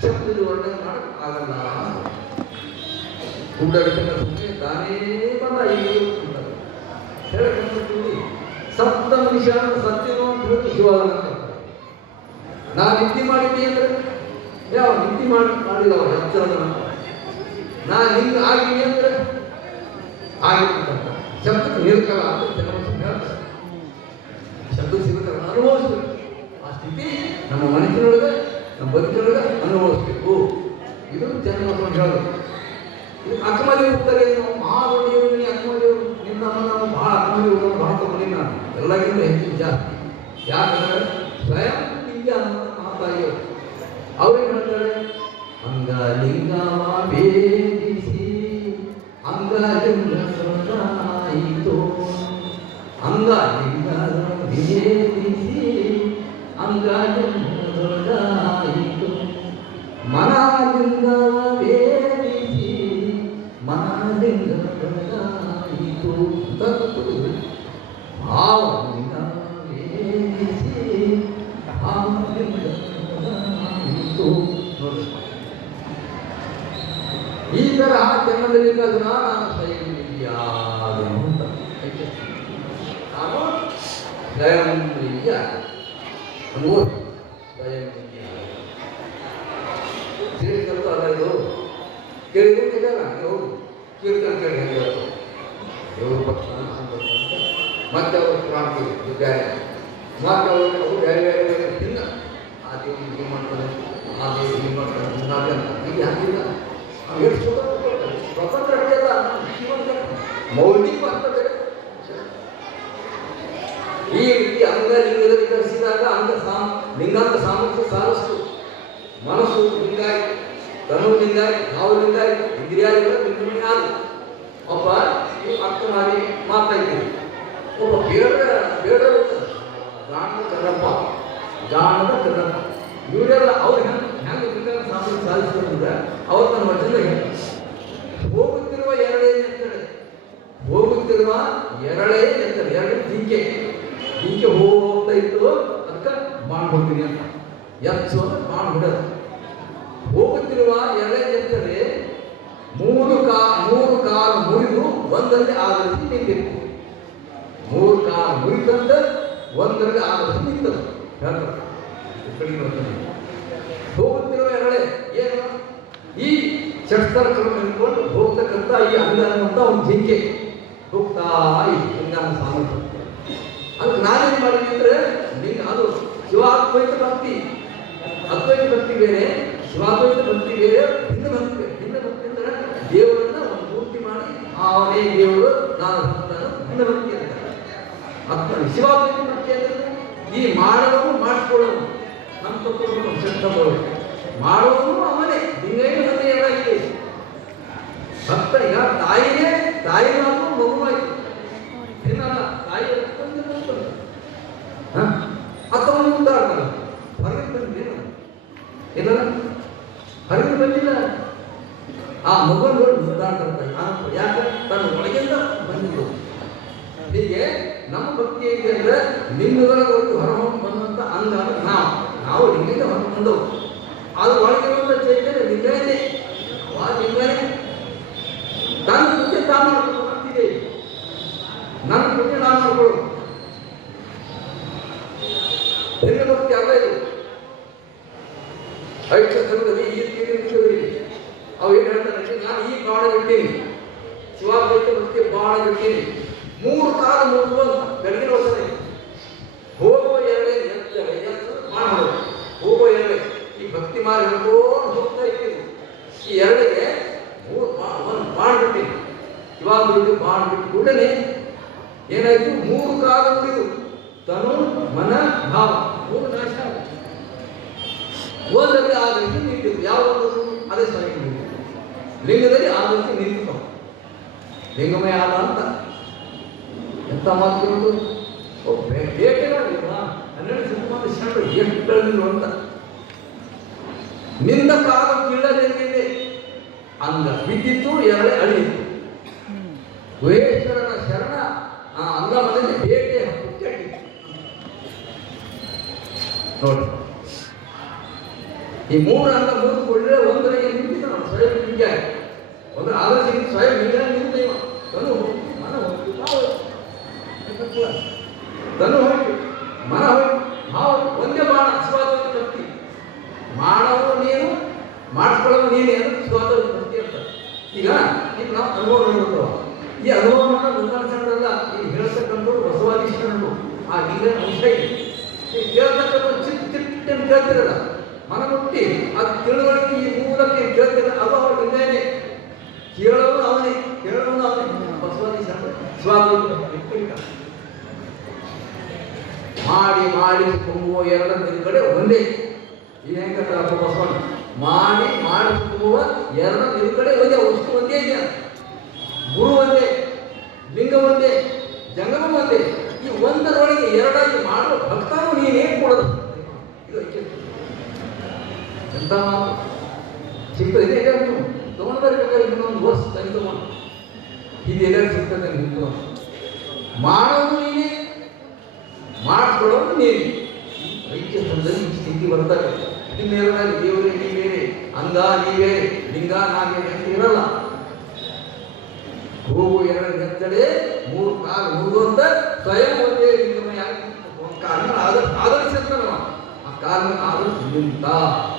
ಶಬ್ದದ ವರ್ಣನೆ ಮಾಡಕ್ ಆಗಲ್ಲ. ಸುಳ್ಳರಿಕೆಲ್ಲ ಸುಮ್ಮನೆ ತಾನೇ ಬಂದ ಹೇಳ್ಕೊಂಡ್ಬಿಟ್ಟು ಸಪ್ತ ಮನುಷ್ಯ ಸತ್ಯನೋ ಅಂತ ಹೇಳಿ ಶಿವಾನ ನಾ ನಿದ್ದೆ ಮಾಡಿದ್ದೆ ಅಂದ್ರೆ ಯಾವ ನಿದ್ದೆ ಮಾಡಿದವ ಎಚ್ಚರದ ನಾ ನಿಂಗೆ ಆಗಿನಿ ಅಂದ್ರೆ ಆಗಿರ್ತಕ್ಕಂಥ ಶಬ್ದಕ್ಕೆ ನಿಲ್ಕಲ್ಲ ಅಂತ ಕೆಲವು ಹೇಳ್ತಾರೆ. ಶಬ್ದ ಸಿಗುತ್ತಲ್ಲ ಅನುಭವಿಸ್ಬೇಕು. ಆ ಸ್ಥಿತಿ ನಮ್ಮ ಮನಸ್ಸಿನೊಳಗೆ ನಮ್ಮ ಬದುಕಿನೊಳಗೆ ಅನುಭವಿಸ್ಬೇಕು. ಇದು ಜನ್ಮ ಹೇಳೋದು. ಇದು ಅಕ್ಕಮಲ್ಲಿ ಹೋಗ್ತಾರೆ ನಾವು ಮಹಾದೇವರು ಅಕ್ಕಮದೇವರು ನಿಮ್ಮ ನಾವು ಭಾಳ ಅಕ್ಕಮಲ್ಲಿ ಭಾಳ ತಗೊಂಡಿಲ್ಲ ನಾನು ಎಲ್ಲಕ್ಕಿಂತ ಹೆಚ್ಚಿನ ಜಾಸ್ತಿ. ಯಾಕಂದ್ರೆ ಸ್ವಯಂ ಲಿಂಗ ಅನ್ನೋ ಮಾತಾಡಿಯವರು ಅವ್ರೇನು ಹೇಳ್ತಾರೆ, ಅಂಗಲಿಂಗವ ಭೇದಿಸಿ ಅಂಗಲಿಂಗ ಸೊಂದಾಯಿತು, ಅಂಗಲಿಂಗ ಭೇದಿಸಿ ಅಂಗಲಿಂಗ ಸೊಂದಾಯಿತು, ಮನಲಿಂಗವ ಭೇದಿಸಿ ಮನಲಿಂಗ ಸೊಂದಾಯಿತು ಅಂತ ಭಾವಲಿಂಗ ಭೇದಿಸಿ ಭಾವಲಿಂಗ ಸೊಂದಾಯಿತು. ನೋಡಿ ಈ ತರ ಜನ್ಮದಲ್ಲಿ ನಾನು ಸ್ವಯಂ ಲಿಂಗಿಯಾದನು ಅಂತ ನಾನು ಸ್ವಯಂ ಲಿಂಗಿ ಅನ್ಬೋದು. ಸ್ವಯಂ ಲಿಂಗಿ ಸೇರಿದಂತೂ ಅಲ್ಲ ಇದು ಕೇಳಿದ್ರು ಕೇಳಲ್ಲ ಹೌದು ಕೀರ್ತನ ಕೇಳಿ ಹೇಳೋದು ದೇವರು ಪಕ್ಷ ಮತ್ತೆ ಅವರು ಮಾಡ್ತೀವಿ ಬೇರೆ ಮತ್ತೆ ಅವರು ಬೇರೆ ಬೇರೆ ಬೇರೆ ತಿನ್ನ ಆ ದೇವ್ರು ಹೀಗೆ ಮಾಡ್ತಾರೆ ಆ ದೇವ್ರು ಹೀಗೆ ಮಾಡ್ತಾರೆ ಹಾಗೆ ಅಂತ ಹೀಗೆ ಹಾಕಿಲ್ಲ. ಎಷ್ಟು ಸ್ವತಂತ್ರ ಅಲ್ಲ ಮೌಲಿಕ ಬರ್ತದೆ. ಈ ರೀತಿ ಅಂಗಲಿಂಗದಲ್ಲಿ ವಿಕಸಿಸಿದಾಗ ಲಿಂಗಾಂಗ ಸಾಮರ್ಥ್ಯ ಸಾರಸ್ತು. ಮನಸ್ಸು ಲಿಂಗಾಯಿ, ತನು ಲಿಂಗಾಯಿ, ಭಾವ ಲಿಂಗಾಯಿ, ಇಂದ್ರಿಯಾದಿಗಳ ಲಿಂಗಾದು. ಒಬ್ಬ ಅರ್ಥ ಮಾಡಿ ಮಾತಾಡ್ತೀವಿ. ಒಬ್ಬ ಬೇಡ ಗಾಣದ ಕರ್ರಪ್ಪ, ಗಾಣದ ಕರ್ರಪ್ಪ ಇವರೆಲ್ಲ ಅವ್ರು ಹೆಂಗೆ ಲಿಂಗಾಂಗ ಸಾಮರ್ಥ್ಯ ಸಾಧಿಸ್ತಾರೆ ಅವ್ರು ತನ್ನ ವಚನ ಹೋಗುತ್ತಿರುವ ಎರಡೇ ಎತ್ತಡೆ, ಹೋಗುತ್ತಿರುವ ಎರಡೇ ಎತ್ತಡೆ, ಎರಡು ಜಿಂಕೆ ಹೋಗ್ತಾ ಇತ್ತು ಅದಕ್ಕೆ ಬಾಣ್ ಹೋಗ್ತೀನಿ ಅಂತ ಎಚ್ಚು ಅಂದ್ರೆ ಬಾಣ್ ಬಿಡೋದು. ಹೋಗುತ್ತಿರುವ ಎರಡೇ ಎತ್ತಡೆ ಮೂರು ಕಾಲು ಮುರಿದು ಒಂದರಲ್ಲಿ ಆಧರಿಸಿ ನಿಂತಿತ್ತು. ಮೂರು ಕಾಲು ಮುರಿದಂತ ಒಂದರಲ್ಲಿ ಆಧರಿಸಿ ನಿಂತದ್ದು ಹೇಳ್ತಾರೆ. ಹೋಗುತ್ತಿರುವ ಎರಡೇ ಏನು ಈ ಷಟ್ಸ್ಥರಗಳನ್ನು ಹಿಡ್ಕೊಂಡು ಹೋಗ್ತಕ್ಕಂಥ ಈ ಅಂಗ ಅನ್ನುವಂಥ ಒಂದು ಜಿಂಕೆ ಹೋಗ್ತಾ ಇತ್ತು ಅಂಗಾಂಗ ಸಾಮರ್ಥ್ಯ. ಅದಕ್ಕೆ ನಾನೇನು ಮಾಡಿದ್ವಿ ಅಂದ್ರೆ ನಿಂಗೆ ಅದು ಶಿವಾದ್ವೈತ ಭಕ್ತಿ, ಅದ್ವೈತ ಭಕ್ತಿ ಬೇರೆ, ಶಿವಾದ್ವೈತ ಭಕ್ತಿ ಬೇರೆ, ಭಿನ್ನ ಭಕ್ತಿ ಬೇರೆ. ಭಿನ್ನ ಭಕ್ತಿ ಅಂದ್ರೆ ದೇವರನ್ನ ಒಂದು ಪೂರ್ತಿ ಮಾಡಿ ಅವನೇ ದೇವರು ನಾನು ಭಕ್ತನು ಭಿನ್ನ ಭಕ್ತಿ ಅಂತಾರೆ. ಅದು ಶಿವಾದ್ವೈತ ಭಕ್ತಿ ಅಂದ್ರೆ ಈ ಮಾಡೋನು ಮಾಡಿಕೊಳ್ಳೋನು ನಮ್ಮ ತತ್ವ ಶಕ್ತಗಳು ಮಾಡೋನು ಅವನೇ ಲಿಂಗೈನ ತಂದೆ ಏನಾಗಿದೆ ಭಕ್ತ. ಈಗ ತಾಯಿ ಮಾತು ಮಗುವಾಯಿತು ಏನಲ್ಲ ತಾಯಿ ಅಥವಾ ಉಂಟಾಡ್ತಲ್ಲ ಹೊರಗೆ ಬಂದಿಲ್ಲ ಇಲ್ಲ ಹೊರಗೆ ಬಂದಿಲ್ಲ ಆ ಮಗುವನ್ನು ನೋಡಿ ಉಂಟಾಡ್ತಾರೆ. ಯಾಕೆ ತನ್ನ ಒಳಗಿಂದ ಬಂದಿದ್ದು. ಹೀಗೆ ನಮ್ಮ ಭಕ್ತಿ ಹೇಗೆ ಅಂದ್ರೆ ಲಿಂಗದೊಳಗೆ ಹೊರಹೊಂದು ಬಂದಂತ ಅಂಗ ನಾವು ಲಿಂಗದಿಂದ ಹೊರಗೆ ಬಂದವು. ಅದು ಒಳಗಿರುವಂತ ಚೈತನ್ಯ ಲಿಂಗನೇ ಆ ಲಿಂಗನೇ ನನ್ನ ಪೂಜೆ ತಾನು ಮಾಡ್ಕೊಳ್ತಿದೆ. ನನ್ನ ಪೂಜೆ ನಾನು ಮಾಡ್ಕೊಳ್ಳೋದು ಲಿಂಗ ಭಕ್ತಿ ಅಲ್ಲ ಇದು. ಐಕ್ಷದಲ್ಲಿ ಈ ತೀರಿ ಅವು ಏನು ಹೇಳ್ತಾರೆ, ನಾನು ಈ ಬಾಣ ಬಿಡ್ತೀನಿ, ಶಿವಾದ್ವೈತ ಭಕ್ತಿ ಬಾಣ ಬಿಡ್ತೀನಿ, ಮೂರು ಕಾಲು ಮುಗಿದು ಅಂತ ಬೆಳಗಿನ ವರ್ಷನೇ ಹೋಗುವ ಎರಡೇ ಮಾಡೋದು. ಹೋಗುವ ಎರಡೇ ಈ ಭಕ್ತಿ ಮಾರಿ ಹೇಳ್ಕೊಂಡು ಹೋಗ್ತಾ ಇರ್ತೀನಿ. ಈ ಎರಡಿಗೆ ಒಂದು ಮಾಡ್ಬಿಟ್ಟಿನಿ. ಇವಾಗ ಮಾಡ್ಬಿಟ್ಟು ಕೂಡಲೇ ಏನಾಯ್ತು, ಮೂರು ಕಾಲ ಮುಗಿದು ತನು ಮನ ಭಾವ ಮೂರು ನಾಶ ಒಂದರಲ್ಲಿ ಆಧರಿಸಿ ನಿಂತಿತ್ತು. ಯಾವುದು ಅದೇ ಸ್ವಯಂ ಲಿಂಗದಲ್ಲಿ ಆಧರಿಸಿ ನಿಂತು ಲಿಂಗಮಯ ಆದ ಅಂತ ಎಂತ ಮಾತುಗಳು ಬೇಟೆಗಾಡಿಲ್ಲ 12 ಶತಮಾನ ಶರಣರು ಎಷ್ಟು ಬೆಳೆದಿಲ್ಲ ಅಂತ. ನಿಂದ ಕಾಲ ಕೀಳಲಿದೆ ಅಂಗ ಬಿದ್ದಿತ್ತು, ಎರಡೇ ಅಳಿಯಿತು. ಗುಹೇಶ್ವರನ ಶರಣ ಆ ಅಂಗ ಮನೆಯಲ್ಲಿ ಬೇಟೆ ಹಕ್ಕು ಕೆಟ್ಟಿತ್ತು ನೋಡಿ. ಈ ಮೂರು ಅಂಗ ಮುಗಿದುಕೊಳ್ಳೆ ಒಂದರಿಗೆ ನಿಂತಿದ್ದ ನಾವು ಸ್ವಯಂ ಲಿಂಗ ಅಂದ್ರೆ ಆದರ್ಶ ಸ್ವಯಂ ನಿಂದೈವ ತನು ಮನ ಹೋಯ್ತು ತನು ಹೋಯ್ತು ಮನ ಹೋಯ್ತು ಭಾವ ಒಂದೇ ಬಾಣ ಸ್ವಾತಂತ್ರ್ಯ ಭಕ್ತಿ ಮಾಡೋದು ನೀನು ಮಾಡಿಸ್ಕೊಳ್ಳೋದು ನೀನೇ ಅಂದ್ರೆ ಸ್ವಾತಂತ್ರ್ಯ ಭಕ್ತಿ ಅಂತ. ಈಗ ನಾವು ಅನುಭವ ನೋಡ್ಬೇಕು. ಈ ಅನುಭವವನ್ನು ಮುಂದಾಡ್ಸೋದಲ್ಲ ಈ ಹೇಳ್ತಕ್ಕಂಥವ್ರು ಬಸವಾದಿ ಶರಣರು ಆ ಈಗ ಅಂಶ ಇದೆ. ಕೇಳ್ತಕ್ಕಂಥ ಚಿಟ್ಟನ್ನು ಕೇಳ್ತಿರಲ್ಲ ಮನ ಮುಟ್ಟಿ ಅದು ತಿಳುವಳಿಕೆ ಈ ಮೂಲಕ್ಕೆ ಕೇಳ್ತಿರ ಅದು ಅವ್ರ ನಿಂದೇನೆ. ಕೇಳೋನು ಅವನೇ ಕೇಳೋನು ಅವನೇ ಬಸವಾದಿ ಶರಣ ಸ್ವಾತಂತ್ರ್ಯ ಮಾಡಿ ಮಾಡಿ ತುಂಬುವ ಎರಡನೇ ಕಡೆ ಒಂದೇ. ಈಗ ಹೆಂಗಪ್ಪ ಬಸವಣ್ಣ ಮಾಡಿ ಮಾಡಿ ತುಂಬುವ ಎರಡನೇ ಕಡೆ ಒಂದೇ. ವಸ್ತು ಒಂದೇ ಇದೆ, ಗುರು ಒಂದೇ, ಲಿಂಗ ಒಂದೇ, ಜಂಗಮ ಒಂದೇ. ಈ ಒಂದರೊಳಗೆ ಎರಡಾಗಿ ಮಾಡುವ ಭಕ್ತನು ನೀನೇ ಕೊಡೋದು. ಇದು ಎಂತ ಸಿಗ್ತದೆ ಇದೆ ತಗೊಂಡು ಬರ್ಬೇಕಾದ್ರೆ ಇನ್ನೊಂದು ವರ್ಷ ತಂದು ತಗೊಂಡು ಇದೆಲ್ಲ ಸಿಗ್ತದೆ ನಿಂತು ಮಾಡೋದು ನೀನೇ ಮಾಡಿಸ್ಕೊಳ್ಳೋದು ನೀನು. ಐಕ್ಯ ಸಂದಲ್ಲಿ ಈ ಸ್ಥಿತಿ ಬರ್ತಾರೆ. ಇನ್ನೇರದಲ್ಲಿ ದೇವರೇ ನೀ ಬೇರೆ, ಅಂಗ ನೀ ಬೇರೆ, ಲಿಂಗ ನಾ ಬೇರೆ ಅಂತ ಇರಲ್ಲ. ಹೋಗು ಎರಡು ನೆತ್ತಡೆ ಮೂರು ಕಾಲು ಮೂರು ಅಂತ ಸ್ವಯಂ ಒಂದೇ ಲಿಂಗಮಯ ಕಾರಣ ಆದರ್ಶಂತನವ ಆ ಕಾರಣ ಆದರ್ಶ ನಿಂತ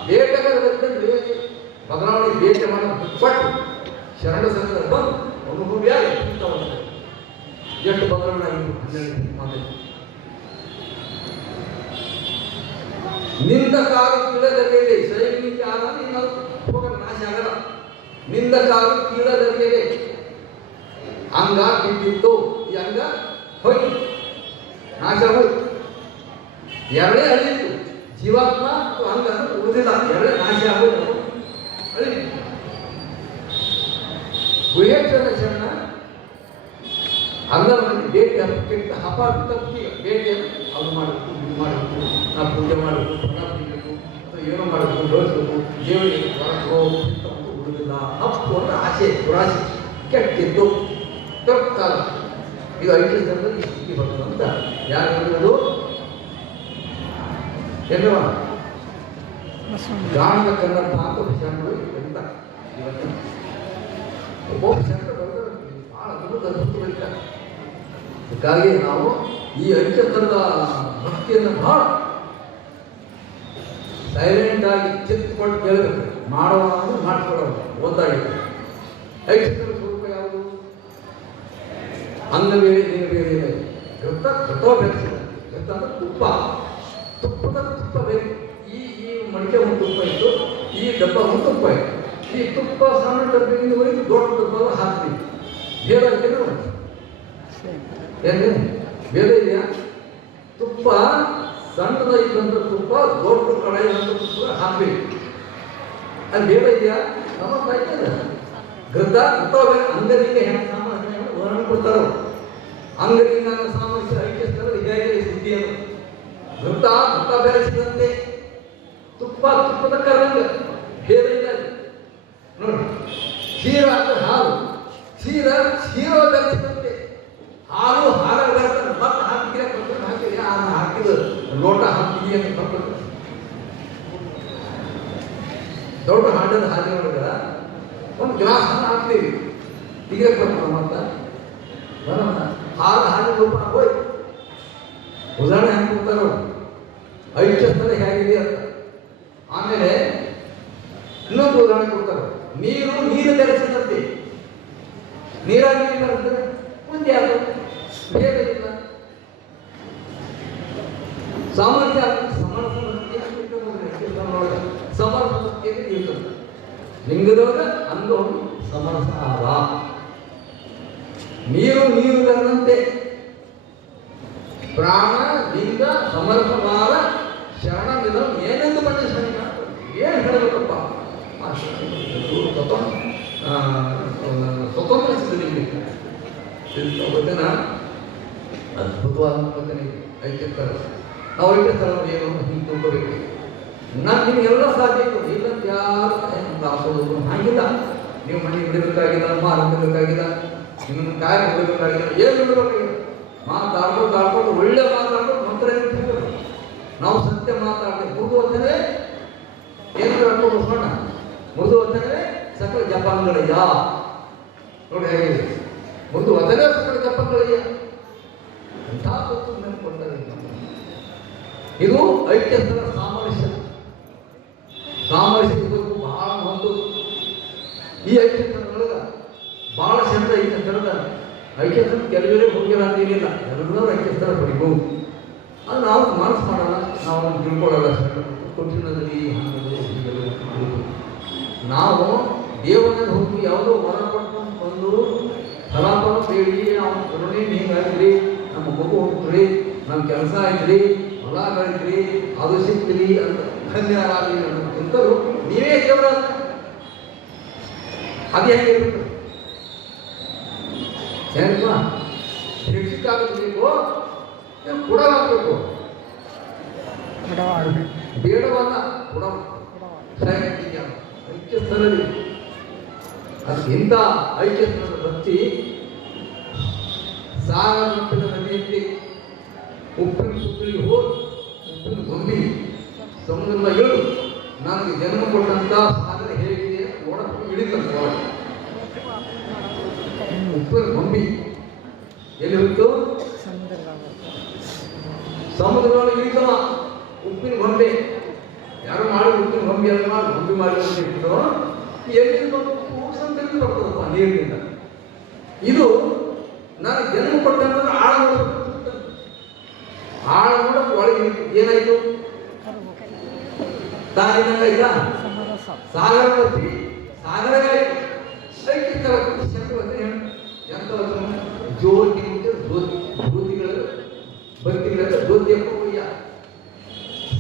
ಬೇಟೆಗಾರದಂದ್ರೆ ಬದಲಾವಣೆ ಬೇಟೆ ಮಾಡೋ ಬಿಟ್ಪಟ್ಟು ಶರಣ ಸಂಘದ ಬಂದು ಅನುಭವಿಯಾಗಿ ಎಷ್ಟು ಬದಲಾವಣೆ ಆಗಿತ್ತು 12 ಮಾತು. ನಿಂದ ಕಾಲು ಕೀಳದರಿಯದೆ ಸೈನಿಕ ಆದಾಗ ನಾವು ಹೋಗಲ್ಲ, ನಾಶ ಆಗಲ್ಲ. ನಿಂದ ಕಾಲು ಕೀಳದರಿಯದೆ ಅಂಗ ಬಿದ್ದಿತ್ತು, ಈ ಅಂಗ ಹೋಯ್ತು, ನಾಶ ಹೋಯ್ತು. ಎರಡೇ ಅಳಿಯಿತು, ಜೀವಾತ್ಮ ಮತ್ತು ಅಂಗ ಉಳಿದಿಲ್ಲ, ಎರಡೇ ನಾಶ ಆಗೋದು ಅಳಿತು. ಗುಹೇಶ್ವರ ಶರಣ ಅಂಗವಾಗಿ ಬೇಟೆ ಕೆಟ್ಟ ಹಬ್ಬ ತಪ್ಪಿ ಬೇಟೆಯನ್ನು ಅದು ಮಾಡಬೇಕು, ಇದು ಮಾಡಬೇಕು, ನಾವು ಪೂಜೆ ಮಾಡಬೇಕು, ಫಲ ಪಡಿಬೇಕು, ಅಥವಾ ಏನೋ ಮಾಡಬೇಕು, ಬೆಳೆಸಬೇಕು, ದೇವರಿಗೆ ಹೊರಗೋ ಅಂತ ಉಳಿದಿಲ್ಲ. ಹಪ್ಪು ಅಂದ್ರೆ ಆಸೆ, ದುರಾಸೆ, ಕೆಟ್ಟಿದ್ದು ತಪ್ಪಾಗ ಇದು ಐದು ಜನರಲ್ಲಿ ಈ ಸ್ಥಿತಿ ಬರ್ತದೆ ಅಂತ ಯಾರು ಹೇಳೋದು ಏನವ ಗಾಣದ ಕನ್ನಡ ಅಂತ ಶರಣರು ಅಂತ ಇವತ್ತು ಒಬ್ಬೊಬ್ಬ ಶರಣ ಬರೆದ್ರೆ ಭಾಳ ಅದ್ಭುತ ಬರೀತಾರೆ. ಹೀಗಾಗಿ ನಾವು ಈ ಐಕ್ಯತನದ ಭಕ್ತಿಯನ್ನು ಬಹಳ ಸೈಲೆಂಟ್ ಆಗಿ ಚಿತ್ತುಕೊಂಡು ಕೇಳಬೇಕು. ಮಾಡುವ ಮಾಡಿಸ್ಕೊಳ್ಳೋದು ಒಂದಾಗಿದೆ. ಐಕ್ಯತರ ಸ್ವರೂಪ ಯಾವುದು? ಅಂಗ ಬೇರೆ ನೀನು ಬೇರೆ ಇದೆ. ಘೃತ ಬೆಳೆಸಿದ ಘೃತ ಅಂದ್ರೆ ತುಪ್ಪ, ತುಪ್ಪದ ತುಪ್ಪ ಬೇರೆ. ಈ ಮಡಿಕೆ ಒಂದು ತುಪ್ಪ ಇತ್ತು, ಈ ಡಬ್ಬ ಒಂದು ತುಪ್ಪ ಇತ್ತು. ಈ ತುಪ್ಪ ಸಣ್ಣ ಡಬ್ಬಿನಿಂದ ಒಯ್ದು ದೊಡ್ಡ ಡಬ್ಬ ಹಾಕ್ತೀವಿ. ಭೇದ ಇದೆಯಾ? ಏನು ಭೇದ ಇದೆಯಾ? ತುಪ್ಪ ಸಣ್ಣದ ಇದ್ದಂಥ ತುಪ್ಪ ದೊಡ್ಡ ಕಡಾಯಿದಂಥ ತುಪ್ಪ ಹಾಕ್ಬೇಕು. ಅದು ಭೇದ ಇದೆಯಾ? ನಮ್ಮ ಆಯ್ತದ ಘೃತ ಬೇರೆ. ಅಂಗಲಿಂಗ ಹೆಣ್ಣು ಸಾಮರ್ಥ್ಯ ವರ್ಣನೆ ಕೊಡ್ತಾರ. ಅಂಗಲಿಂಗ ಸಾಮರ್ಥ್ಯ ಐಕ್ಯಸ್ಥರ ಹೇಗೆ ಸ್ಥಿತಿಯನ್ನು ಘೃತ ಬೆರೆಸಿದಂತೆ ತುಪ್ಪ ತುಪ್ಪದ ಕರಂಗ ಭೇದ ಇಲ್ಲ ನೋಡಿ. ಕ್ಷೀರ ಅಂದ್ರೆ ಹಾಲು, ಕ್ಷೀರ ಬೆರೆಸಿದಂತೆ ಹಾಲು ಬೆರೆಸ್ತಾರೆ. ಮತ್ತೆ ಹಾಕಿದ್ರೆ ಹಾಕಿದ್ರೆ ಹಾಕಿದ ಲೋಟ ಹಾಕಿದೀಯ ಅಂತ ಬರ್ತಾರೆ. ದೊಡ್ಡ ಹಾಡದ ಹಾಗೆ ಒಳಗ ಒಂದು ಗ್ಲಾಸ್ ಹಾಲು ಹಾಕ್ತೀವಿ, ತೆಗಿಯಕ್ಕೆ ಬರ್ತಾರ. ಮತ್ತೆ ಹಾಲು ರೂಪ ಹೋಯ್ತು. ಉದಾಹರಣೆ ಹೆಂಗೆ ಕೊಡ್ತಾರ ಅವರು ಐಕ್ಯಸ್ಥಳ ಹೇಗಿದೆ ಅಂತ. ಆಮೇಲೆ ಇನ್ನೊಂದು ಉದಾಹರಣೆ ಕೊಡ್ತಾರೆ. ನೀರು ಬೆರೆಸಿದಂತೆ ನೀರಾಗಿ ಬರ್ತದೆ ಮುಂದೆ ಯಾರು ಭೇದ ಇಲ್ಲ. ಸಾಮರ್ಥ್ಯ ಸಮರ್ಥಿಯಲ್ಲಿ ಇರ್ತದೆ. ಲಿಂಗದವರ ಅಂಗವನ್ನು ಸಮರಸ ಆದ ನೀರು ಬೆರೆದಂತೆ ಪ್ರಾಣ ಲಿಂಗ ಸಮರ್ಪವಾದ ಶರಣ ನಿಧ ಏನೆಂದು ಬಂದ ಶರಣ ಏನು ಹೇಳಬೇಕಪ್ಪ? ಸ್ವತಂತ್ರ ಸಿದ್ಧಲಿಂಗ ವಚನ ಅದ್ಭುತವಾದ ವಚನ ಇದೆ. ಐಕ್ಯಸ್ಥಳ ನಾವು ಐಕ್ಯಸ್ಥಳ ಏನು ಹಿಂಗೆ ತಿಳ್ಕೋಬೇಕು. ನಿಮಗೆಲ್ಲ ಸಾಧ್ಯ ಇತ್ತು, ಇಲ್ಲಂತ ಯಾರು ಹಾಕೋದು ಹಾಗಿಲ್ಲ. ನೀವು ಮನೆ ಬಿಡಬೇಕಾಗಿಲ್ಲ, ಮಾರು ಬಿಡಬೇಕಾಗಿಲ್ಲ, ನಿಮ್ಮನ್ನು ಕಾಯಿ ಬಿಡಬೇಕಾಗಿಲ್ಲ, ಏನು ಬಿಡಬೇಕಾಗಿಲ್ಲ. ಮಾತಾಡ್ಕೊಂಡು ಒಳ್ಳೆ ಮಾತಾಡ್ಕೊಂಡು ಮಂತ್ರ ಇರ್ತಿರ್ಬೇಕು. ನಾವು ಸತ್ಯ ಮಾತಾಡ್ತೇವೆ. ಮೃದು ವಚನವೇ ಏನು ಹೇಳ್ಕೊಂಡು ಬಸವಣ್ಣ, ಮೃದು ವಚನವೇ ಸಕಲ ಜಪಾನ್ಗಳಯ್ಯ. ನೋಡಿ ಹೇಗಿದೆ ಒಂದು ವಚನ ತಪ್ಪಗಳಿಗೆ ಅಂಥ ತತ್ವ ಕೊಡ್ತಾರೆ. ಇದು ಐಕ್ಯಸ್ಥರ ಸಾಮರಸ್ಯಕ್ಕೂ ಬಹಳ ಮಹತ್ವ. ಈ ಐಕ್ಯಸ್ಥರದೊಳಗೆ ಬಹಳ ಚಂದ ಐಕ್ಯಸ್ಥರದ ಕೆಲವರೇ ಹೋಗಿಲ್ಲ ಅಂತೇನಿಲ್ಲ, ಎಲ್ಲರೂ ಐಕ್ಯಸ್ಥರ ಪಡಿಬಹುದು. ಅದು ನಾವು ಮನಸ್ಸು ಮಾಡಲ್ಲ, ನಾವು ಅದನ್ನು ತಿಳ್ಕೊಳ್ಳಲ್ಲ. ಕೊಟ್ಟಿನದಲ್ಲಿ ನಾವು ದೇವರಲ್ಲಿ ಹೋಗಿ ಯಾವುದೋ ಹೊರ ಪಡ್ಕೊಂಡು ಬಂದು ಫಲಾಫಲ ಬೇಡಿ ನಾವು ಕರುಣೆ ನೀಗಾಗ್ರಿ, ನಮ್ಮ ಮಗು ಹೋಗ್ತೀರಿ, ನಮ್ಮ ಕೆಲಸ ಆಯ್ತ್ರಿ, ಹೊಲ ಬೆಳಿತ್ರಿ, ಅದು ಸಿಗ್ತೀರಿ ಅಂತ ಧನ್ಯವಾದ ಅನ್ನೋಕ್ಕಿಂತಲೂ ನೀವೇ ದೇವರ ಅದು ಹೇಗಿರ್ಬೇಕು ಏನಪ್ಪ ಶಿಕ್ಷಕಾಗಬೇಕು, ಕೊಡಲಾಗಬೇಕು, ಬೇಡವಲ್ಲ ಕೊಡ ಐಕ್ಯಸ್ಥರಲ್ಲಿ. ಅದು ಎಂಥ ಐಕ್ಯಸ್ಥರದ ಭಕ್ತಿ. ಸಾಗರ ಮಟ್ಟದ ನದಿಯಲ್ಲಿ ಉಪ್ಪಿನ ಸುತ್ತಲಿ ಹೋಗಿ ಉಪ್ಪಿನ ಗೊಂಬಿ ಸಮುದ್ರದ ಇಳಿದು ನನಗೆ ಜನ್ಮ ಕೊಟ್ಟಂತ ಸಾಗರ ಹೇಗಿದೆ ನೋಡಕ್ಕೆ ಇಳಿತಂತ ಉಪ್ಪಿನ ಗೊಂಬಿ ಎಲ್ಲಿ ಹೋಯ್ತು? ಸಮುದ್ರದೊಳಗೆ ಇಳಿತವ ಉಪ್ಪಿನ ಗೊಂಬೆ. ಯಾರು ಮಾಡಿ ಉಪ್ಪಿನ ಗೊಂಬೆ ಅಲ್ಲ ಮಾಡಿ ಗೊಂಬೆ ಮಾಡಿ ಇಟ್ಟು ಎಲ್ಲಿ ಬಂದು ಕೂಸಂತ ಬರ್ತದಪ್ಪ ನೀರಿನಿಂದ. ಇದು ನನಗೆ ಜನ್ಮ ಕೊಟ್ಟಂತ ಆಳ ನೋಡಕ್ಕೆ ಒಳಗೆ ಏನಾಯ್ತು? ತಾನಿನಂಗ ಸಾಗರ ಬರ್ತಿ ಸಾಗರ ಎಂತ ಜ್ಯೋತಿ ಜ್ಯೋತಿಗಳ ಭಕ್ತಿಗಳೆಲ್ಲ ಜ್ಯೋತಿ ಅಪ್ಪಯ್ಯ.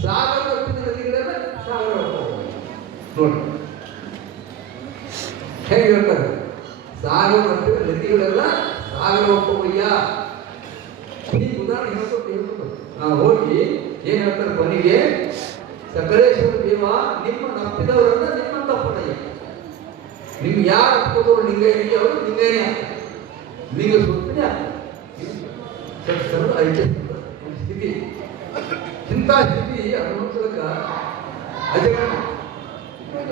ಸಾಗರ ಬರ್ತಿದ್ದ ನದಿಗಳೆಲ್ಲ ಸಾಗರ ನೋಡಿ ಹೇಗೆ ಹೇಳ್ತಾರೆ. ಸಾಗರ ಬರ್ತಿದ್ದ ನದಿಗಳೆಲ್ಲ ಸಾಗರ ಅಪ್ಪಯ್ಯ. ಈ ಉದಾಹರಣೆ ಹೇಳ್ಕೊಂಡು ನಾವು ಹೋಗಿ ಏನ್ ಹೇಳ್ತಾರೆ ಕೊನೆಗೆ, ಸಕಲೇಶ್ವರ ದೇವ ನಿಮ್ಮ ನಂಬಿದವರನ್ನ ನಿಮ್ಮ ತಪ್ಪನಯ್ಯ. ನಿಮ್ಗೆ ಯಾರು ಅಪ್ಪದವರು ಲಿಂಗೈನಿಗೆ ಅವರು ಲಿಂಗೈನೇ ಆಗ್ತಾರೆ, ಲಿಂಗ ಸುತ್ತನೇ ಆಗ್ತಾರೆ. ಐಕ್ಯ ಸ್ಥಿತಿ. ಇಂಥ ಸ್ಥಿತಿ ಅನುಭವಿಸೋದಕ್ಕ ಅಜಗಣ್ಣ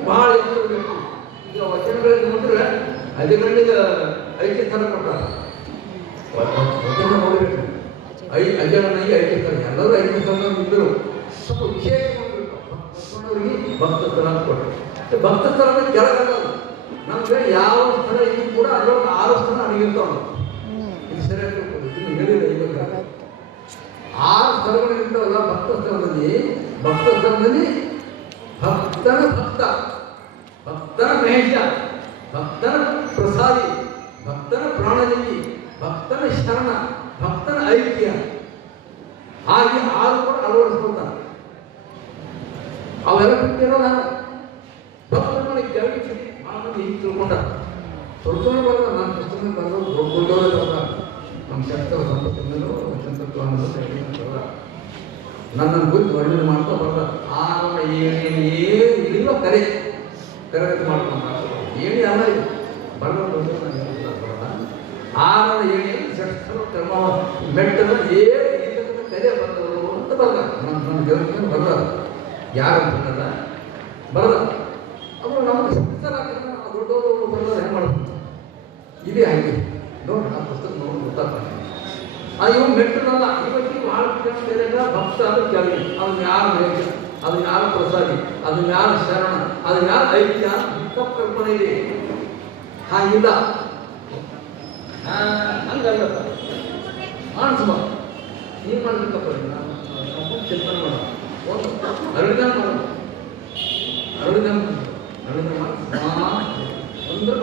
ಬಹಳ ಬೇಕು. ಈಗ ವಚನಗಳಲ್ಲಿ ನೋಡಿದ್ರೆ ಅಜಗಣ್ಣಿಗೆ ಐಕ್ಯ ಸ್ಥಳ ಕೊಡ್ತಾರೆ. ವಚನ ನೋಡಬೇಕು ಅಜಗಣ್ಣನಿಗೆ ಐಕ್ಯ ಸ್ಥಳ. ಎಲ್ಲರೂ ಐಕ್ಯ ಸ್ಥಳ ಇದ್ದರು. ಸ್ವಲ್ಪ ವಿಶೇಷ ಭಕ್ತ ಸ್ಥಳ ಕೊಟ್ಟರು. ಭಕ್ತ ಸ್ಥಳದ ಕೆಳಗಲ್ಲ ನಮ್ಗೆ ಯಾವ ಸ್ಥಳ ಇದ್ದು ಕೂಡ ಅದರೊಳಗೆ 6 ಸ್ಥಳ ಅಡಗಿರ್ತಾವ. ಇದು ಸರಿಯಾಗಿ ಹೇಳಿಲ್ಲ. ಇವಾಗ 6 ಸ್ಥಳಗಳು ಇರ್ತಾವಲ್ಲ ಭಕ್ತ ಸ್ಥಳದಲ್ಲಿ. ಭಕ್ತ ಸ್ಥಳದಲ್ಲಿ ಭಕ್ತನ ಭಕ್ತ, ಭಕ್ತನ ಮಹೇಶ, ಭಕ್ತನ ಪ್ರಸಾದಿ, ಭಕ್ತನ ಪ್ರಾಣದೇವಿ, ಭಕ್ತನ ಶರಣ, ಭಕ್ತನ ಐಕ್ಯ, ಹಾಗೆ 6 ಕೂಡ ಅಳವಡಿಸ್ಕೊಳ್ತಾನೆ. ಅವೆಲ್ಲ ಬಿಟ್ಟಿರೋಲ್ಲ. ಭಕ್ತರಿಗೆ ಕೆಳಗೆ ಭಾಳ ಮಂದಿ ಹಿಂಗೆ ತಿಳ್ಕೊಂಡ ಸ್ವಲ್ಪ ಬರೋದ. ನನ್ನ ಪುಸ್ತಕ ಬರೋದು ದೊಡ್ಡದವರೇ ಬರೋದ. ನಮ್ಮ ಶಾಸ್ತ್ರ ಸಂಪತ್ತಿನಲ್ಲೂ ಸಂತತ್ವ ಅನ್ನೋದು ನನ್ನನ್ನು ಕುರಿತು ವರ್ಣನೆ ಮಾಡ್ತಾ ಬರೋದ. ಇಳಿವ ಕರೆಗತಿ ಮಾಡ್ಕೊಂಡು ಏಣಿ ಅಲ್ಲ ಇದು ಬರೋದು ಬರೋದ. ಏಣಿ ಶಾಸ್ತ್ರ ಕ್ರಮ ಮೆಟ್ಟದ ಕರೆ ಬಂದವರು ಅಂತ ಬರೋದ. ನನ್ನ ದೇವರಿಗೆ ಬರೋದ. ಯಾರು ಅಂತಲ್ಲ ಬರೋದ. ಅವರು ನಮಗೆ ದೊಡ್ಡವರು ಬರೋದು ಹೆಂಗೆ ಮಾಡ್ಬೋದು? ಇದೇ ಹಾಗೆ ನೋಡಿ ಆ ಪುಸ್ತಕ ನೋಡಿ ಗೊತ್ತಾಗ್ತದೆ. ಇವು ಮೆಟ್ಟನಲ್ಲ. ಇವತ್ತಿಗೆ ಭಾಳ ಭಕ್ತ ಅಂದ್ರೆ ಕೆಳಗೆ ಅದನ್ನ ಯಾರು ಮಹೇಶ, ಅದನ್ನ ಯಾರು ಪ್ರಸಾದಿ, ಅದನ್ನ ಯಾರು ಶರಣ, ಅದನ್ನ ಯಾರು ಐಕ್ಯ ತಪ್ಪು ಕಲ್ಪನೆ ಇದೆ. ಹಾಗಿಲ್ಲ ಹಂಗಲ್ಲ ಅನ್ಸ್ಬ ಏನು ಮಾಡ್ಬೇಕಪ್ಪ ಚಿಂತನೆ ಮಾಡೋದು. ಅರಳಿದಾನ ಮಾಡೋದು. ಅರಳಿದಾನ ಅಂದ್ರೆ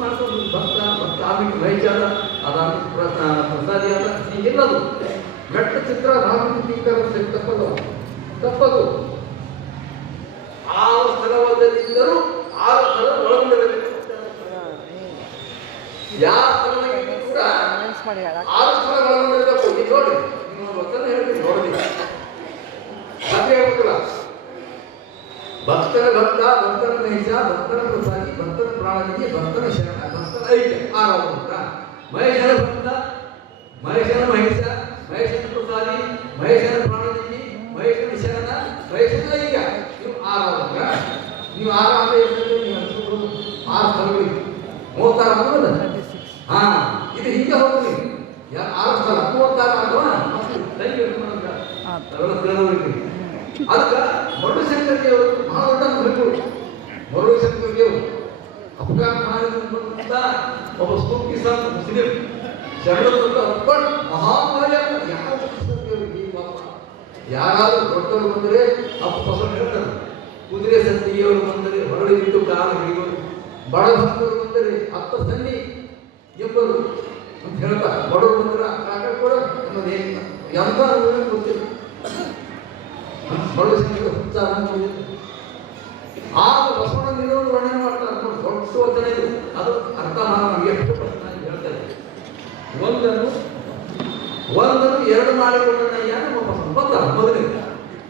ಮಾಡ್ಕೊಂಡು ಭಕ್ತ ಭಕ್ತ ಆಮೇಲೆ ಮೈಚಾರ ಅದಾದ ಪ್ರಸಾದಿ ಅದ ಹೀಗೆಲ್ಲದು ಮೆಟ್ಟ ಚಿತ್ರ ತಪ್ಪದು. ಆ ಸ್ಥಳವಾದಲ್ಲಿದ್ದರೂ 6 ಸ್ಥಳ ಒಳಗೊಂಡಿರಬೇಕು. ಯಾವ ಸ್ಥಳದಲ್ಲಿ ಕೂಡ 6 ಸ್ಥಳ ಒಳಗೊಂಡಿರಬೇಕು. ಈಗ ನೋಡಿ ನೀವು ವಚನ ಹೇಳ್ತೀನಿ ನೋಡಿ ಹಾಗೆ ಹೇಳ್ಬೇಕಲ್ಲ. ಭಕ್ತರ ಭಕ್ತ, ಭಕ್ತರ ಮಹೇಶ, ಭಕ್ತರ ಪ್ರಸಾದಿ, ಭಕ್ತರ ಪ್ರಾಣನಿಧಿ, ಭಕ್ತರ ಶರಣ, ಭಕ್ತರ ಐಕ್ಯ. 6 ಮಹೇಶನ ಭಕ್ತ, ಮಹೇಶನ ಮಹೇಶ, ಮಹೇಶನ ಪ್ರಸಾದಿ, ಮಹೇಶನ ಪ್ರಾಣನಿಧಿ, ಮಹೇಶನ ಶರಣ, ಮಹೇಶನ ಐಕ್ಯ. ನೀವು 6 ನೀವು 6 36 ಆಗೋದ ಹಾ ಇದು ಹಿಂಗೆ ಹೋಗ್ರಿ ಆರಸ್ತಲ್ಲ 36 ಅಥವಾ ಅದಕ್ಕೆ ಮರಳು ಶಂಕರ್ಗೆ ಬಹಳ ದೊಡ್ಡ ಬೇಕು. ಮರಳು ಶಂಕರ್ಗೆ ಅಫ್ಘಾನ್ ಬಂದ ಒಬ್ಬ ಸ್ಫೂರ್ತಿ ಸಾಕು ಮುಸ್ಲಿಂ ಶರಣದ ಅಪ್ಪಣ್ ಮಹಾಮಾಯ ಯಾರಾದ್ರೂ ದೊಡ್ಡವರು ಬಂದರೆ ಅಪ್ಪ ಪಸಂದ್ ಹೇಳ್ತಾರೆ. ಕುದುರೆ ಸಂತಿಯವರು ಬಂದರೆ ಹೊರಳಿ ಬಿಟ್ಟು ಕಾಲ ಹಿಡಿಯೋರು, ಬಡ ಭಕ್ತರು ಬಂದರೆ ಅತ್ತ ಸನ್ನಿ ಎಂಬರು ಅಂತ ಹೇಳ್ತಾರೆ. ಬಡವರು ಬಂದ್ರೆ ಕಾಕ ಕೂಡ ಅನ್ನೋದೇನು ಎಂತ ಗೊತ್ತಿಲ್ಲ. ಬಡವ ಸಂಖ್ಯೆ ಹುಚ್ಚಾರ ಆಗ ಬಸವಣ್ಣ ನಿಲ್ಲೋರು ವರ್ಣನೆ ಮಾಡ್ತಾರೆ. ದೊಡ್ಡ ವಚನ ಇದು, ಅದು ಅರ್ಥ ಮಾಡಿ ಎಷ್ಟು ಪ್ರಶ್ನೆ ಹೇಳ್ತಾರೆ. ಒಂದನ್ನು ಎರಡು ಮಾಡಿಕೊಂಡನಯ್ಯ ನಮ್ಮ ಬಸವಣ್ಣ ಮೊದಲೇ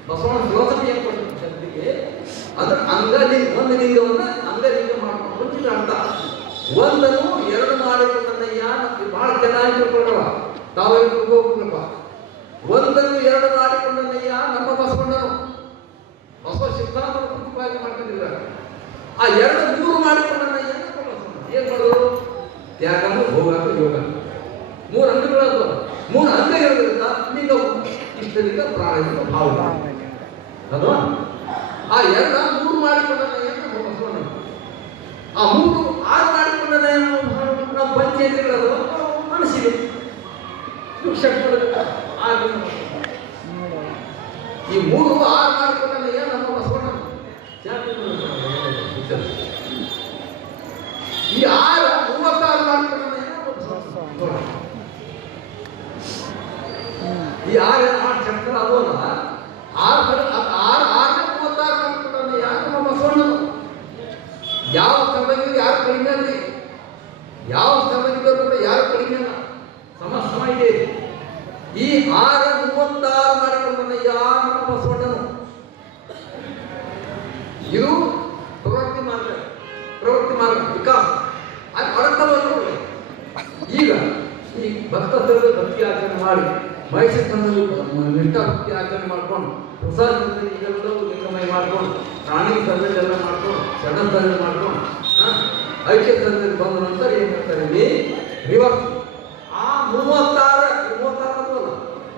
ಬಸವಣ್ಣ ಫಿಲಾಸಫಿ ಏನು ಕೊಡ್ತಾರೆ ಶಬ್ದಕ್ಕೆ ಅಂದ್ರೆ ಅಂಗಲಿಂಗ, ಒಂದು ಲಿಂಗವನ್ನ ಅಂಗಲಿಂಗ ಮಾಡ್ಕೊಂಡು ಅರ್ಥ. ಒಂದನ್ನು ಎರಡು ಮಾಡಿಕೊಂಡನಯ್ಯ ಬಹಳ ಚೆನ್ನಾಗಿ ತಿಳ್ಕೊಂಡವ ತಾವೇ ತಿಳ್ಕೋಬೇಕಪ್ಪ. ಒಂದನ್ನು ಎರಡು ಮಾಡಿಕೊಂಡನಯ್ಯ ನಮ್ಮ ಬಸವಣ್ಣನು ಬಸವ ಸಿದ್ಧಾಂತ ಪ್ರತಿಪಾದನೆ ಮಾಡ್ಕೊಂಡಿದ್ದಾರೆ. ಆ ಎರಡು ಮೂರು ಮಾಡಿಕೊಂಡನಯ್ಯ ನಮ್ಮ ಬಸವಣ್ಣ ಏನ್ ಮಾಡೋದು? ತ್ಯಾಗನು ಭೋಗಾಕ ಯೋಗ ಮೂರು ಅಂಗಗಳಾದ ಮೂರು ಅಂಗ ಇರೋದ್ರಿಂದ ಲಿಂಗ ಇಷ್ಟಲಿಂಗ ಪ್ರಾಣಿಕ ಭಾವ ಅದು ಆ ಎರಡು ಮೂರು ಮಾಡಿಕೊಂಡನಯ್ಯ ನಮ್ಮ ಬಸವಣ್ಣ. ಆ ಮೂರು ಆರು ಮಾಡಿಕೊಂಡನಯ್ಯ ನಮ್ಮ ಪಂಚಾಯತಿಗಳು ಮನಸ್ಸಿದೆ ಈ ಮೂರು ಆರು ಮಾಡಿಕೊಂಡನಯ್ಯ ನಮ್ಮ ಬಸವಣ್ಣ. ಈ 36 ಮಾಡಿಕೊಂಡನಯ್ಯ ನಮ್ಮ ಬಸವಣ್ಣ. ಈ 6 ಚಕ್ರ ಅದಲ್ಲ 36 ಮಾಡಿಕೊಂಡನಯ್ಯ ನಮ್ಮ ಬಸವಣ್ಣನು. ಯಾವ ಸ್ಥಳದಲ್ಲಿ ಯಾರು ಕಡಿಮೆ ಅಲ್ರಿ, ಯಾವ ಸ್ಥಳದಲ್ಲಿದ್ದರೂ ಕೂಡ ಯಾರು ಕಡಿಮೆ ಅಲ್ಲ, ಸಮ ಇದೆ. ಈ 36 ಮಾಡಿಕೊಂಡನಯ್ಯ ನಮ್ಮ ಬಸವಣ್ಣನು. ಇದು ಪ್ರವೃತ್ತಿ ಮಾರ್ಗ ವಿಕಾಸ ಅದು ಅರ್ಥವನ್ನು. ಈಗ ಈ ಭಕ್ತಸ್ಥರು ಭಕ್ತಿ ಆಚರಣೆ ಮಾಡಿ ಮೈಸೂರಿನಲ್ಲಿ ನಿಷ್ಠಾ ಭಕ್ತಿ ಆಚರಣೆ ಮಾಡ್ಕೊಂಡು ಪ್ರಸಾದದಲ್ಲಿ ಇದೆಲ್ಲವೂ ಲಿಂಗಮಯ ಮಾಡ್ಕೊಂಡು ಪ್ರಾಣಿ ಸರ್ವೆಲ್ಲ ಮಾಡ್ಕೊಂಡು ಶರಣ ಸರ್ವೆ ಮಾಡ್ಕೊಂಡು ಐಕ್ಯ ಸರ್ವೆಯಲ್ಲಿ ಬಂದ ನಂತರ ಏನ್ ಮಾಡ್ತಾರೆ ಇಲ್ಲಿ ರಿವರ್ಸ್ ಆ 36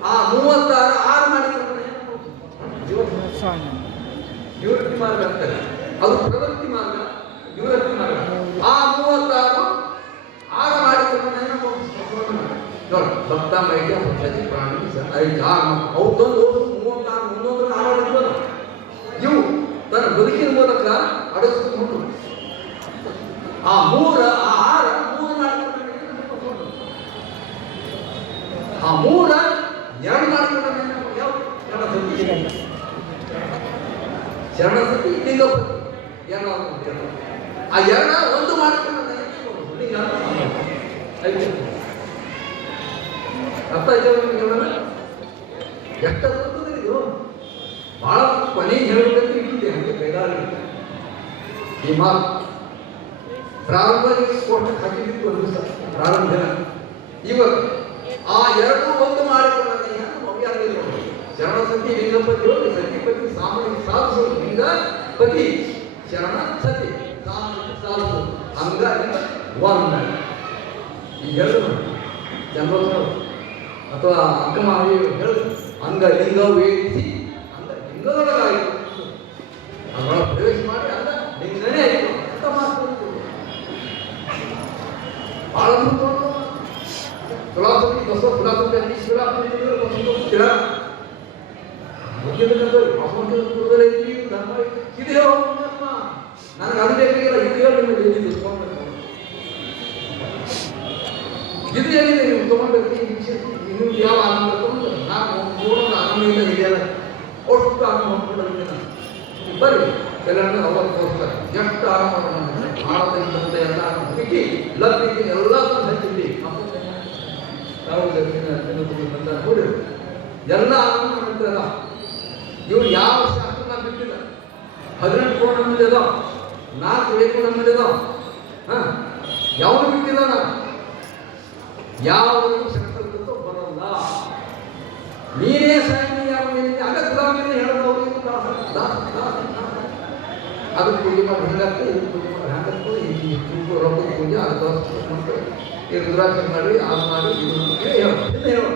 ಆ 6 ಮಾಡಿಕೊಂಡ್ರೆ ನಿವೃತ್ತಿ ಮಾರ್ಗ ಅಂತಾರೆ. ಅದು ಪ್ರವೃತ್ತಿ ಮಾರ್ಗ, ನಿವೃತ್ತಿ ಮಾರ್ಗ. ಆ 36 ಮಾಡಿಕೊಂಡ್ರೆ ಭಕ್ತ ಮೈಕ್ಯ ಪಂಚಾಯತಿ ಪ್ರಾಣಿ ಅವ್ರದ್ದೊಂದು 36 306 ಇವು ತನ್ನ ಬದುಕಿನ ಮೂಲಕ ಅಡಗಿಸ್ಕೊಂಡು ಆ 6 ಮಾಡಿಕೊಂಡ್ರೆ ಆ 2 ಮಾಡಿಕೊಂಡ್ರೆ ಶರಣಸತಿ ಲಿಂಗಪತಿ ಏನೋ ಆ 1 ಮಾಡಿಕೊಂಡ್ರೆ ಅರ್ಥ ಆಯ್ತು. ಎಷ್ಟು ಬರ್ತದೆ ಇದು ಬಹಳ ಕೊನೆಗೆ ಹೇಳಬೇಕಂತ ಇಟ್ಟಿದೆ ಹಂಗೆ ಕೈಗಾರಿಕೆ ಈ ಮಾತು ಪ್ರಾರಂಭದಲ್ಲಿ ಕೋರ್ಟ್ ಹಾಕಿದ್ದು ಒಂದು ಪ್ರಾರಂಭ ಇವಾಗ ಆ 1 ಮಾಡಿಕೊಂಡನಯ್ಯ ಮವ್ಯಾಗಿಲ್ಲ. ಶರಣಸತಿ ಲಿಂಗಪತಿ ಸತಿಪತಿ ಸಾಮಾನ್ಯ ಸಾಧಿಸು ಲಿಂಗಪತಿ ಶರಣ ಸತಿ ಸಾಮಾನ್ಯ ಸಾಧಿಸು ಅಂಗ ಒಂದ ಈ ಹೇಳು ಜನ್ಮೋತ್ಸವ ಅಥವಾ ಅಕ್ಕಮಹಾದೇವಿ ಹೇಳು ಅಂಗ ಲಿಂಗ ವೇದಿಸಿ ಅಂಗ ಲಿಂಗದೊಳಗಾಯಿತು ಅದರ ಪ್ರವೇಶ ಮಾಡಿ ಅಂಗ ಲಿಂಗನೇ ಆಯಿತು ಅಂತ ಮಾತು ಬಹಳ ಫಿಲಾಸಫಿ ಬಸವ ಫಿಲಾಸಫಿ ಅಲ್ಲಿ ಸ್ಥಿರ ಧರ್ಮ ಇದೆ ನನಗೆ ಅದು ಬೇಕಾಗಿಲ್ಲ. ಇದು ಹೇಳಿ ನಿಮಗೆ ಇದು ಏನಿದೆ ನೀವು ತಗೊಂಡ್ಬೇಕು ಇನ್ನು ಯಾವ ಆನಂದ ತಗೊಂಡು ನಾನು ನೋಡೋದು ಆನಂದ ಇದೆಯಲ್ಲ ಒಟ್ಟು ಆನಂದ ಹೊಂದ್ಕೊಂಡ್ರೆ ಬರ್ರಿ ಎಲ್ಲರನ್ನ ಅವಾಗ ತೋರಿಸ್ತಾರೆ ಎಷ್ಟು ಆರಾಮ ಆನಂದ ಎಲ್ಲ ಮಿಕ್ಕಿ ಲಬ್ಬಿಗೆ ಎಲ್ಲ ಹಚ್ಚಿದ್ವಿ ನಾವು ನೋಡಿ ಎಲ್ಲ ಆನಂದ ಮಾಡ್ತಾರಲ್ಲ. ಇವ್ರು ಯಾವ ಶಾಸ್ತ್ರ ಬಿಟ್ಟಿಲ್ಲ. 18 ಕೋಣ ನಮ್ಮಲ್ಲಿ ಅದಾವ, 4 ವೇದ ನಮ್ಮಲ್ಲಿ ಅದಾವ. ಯಾವುದು ಬಿಟ್ಟಿಲ್ಲ ನಾವು, ಯಾವುದನ್ನು ಶಾಸ್ತ್ರಕ್ಕೂ ಬರಲ್ಲ. ನೀನೇ ಸಾಯಿ ಯಾವ ಅಗತ್ಯ ಹೇಳೋದು ಅದು ಪೂಜೆ ಮಾಡಿ ಹೆಂಗಾಗ್ತದೆ, ಇದು ಪೂಜೆ ಮಾಡಿ ಹ್ಯಾಂಗತ್ತು, ರೊಕ್ಕದ ಪೂಜೆ ಈ ರುದ್ರಾಕ್ಷಿ ಮಾಡಿ ಅದು ಮಾಡಿ ಇದು ಹೇಳು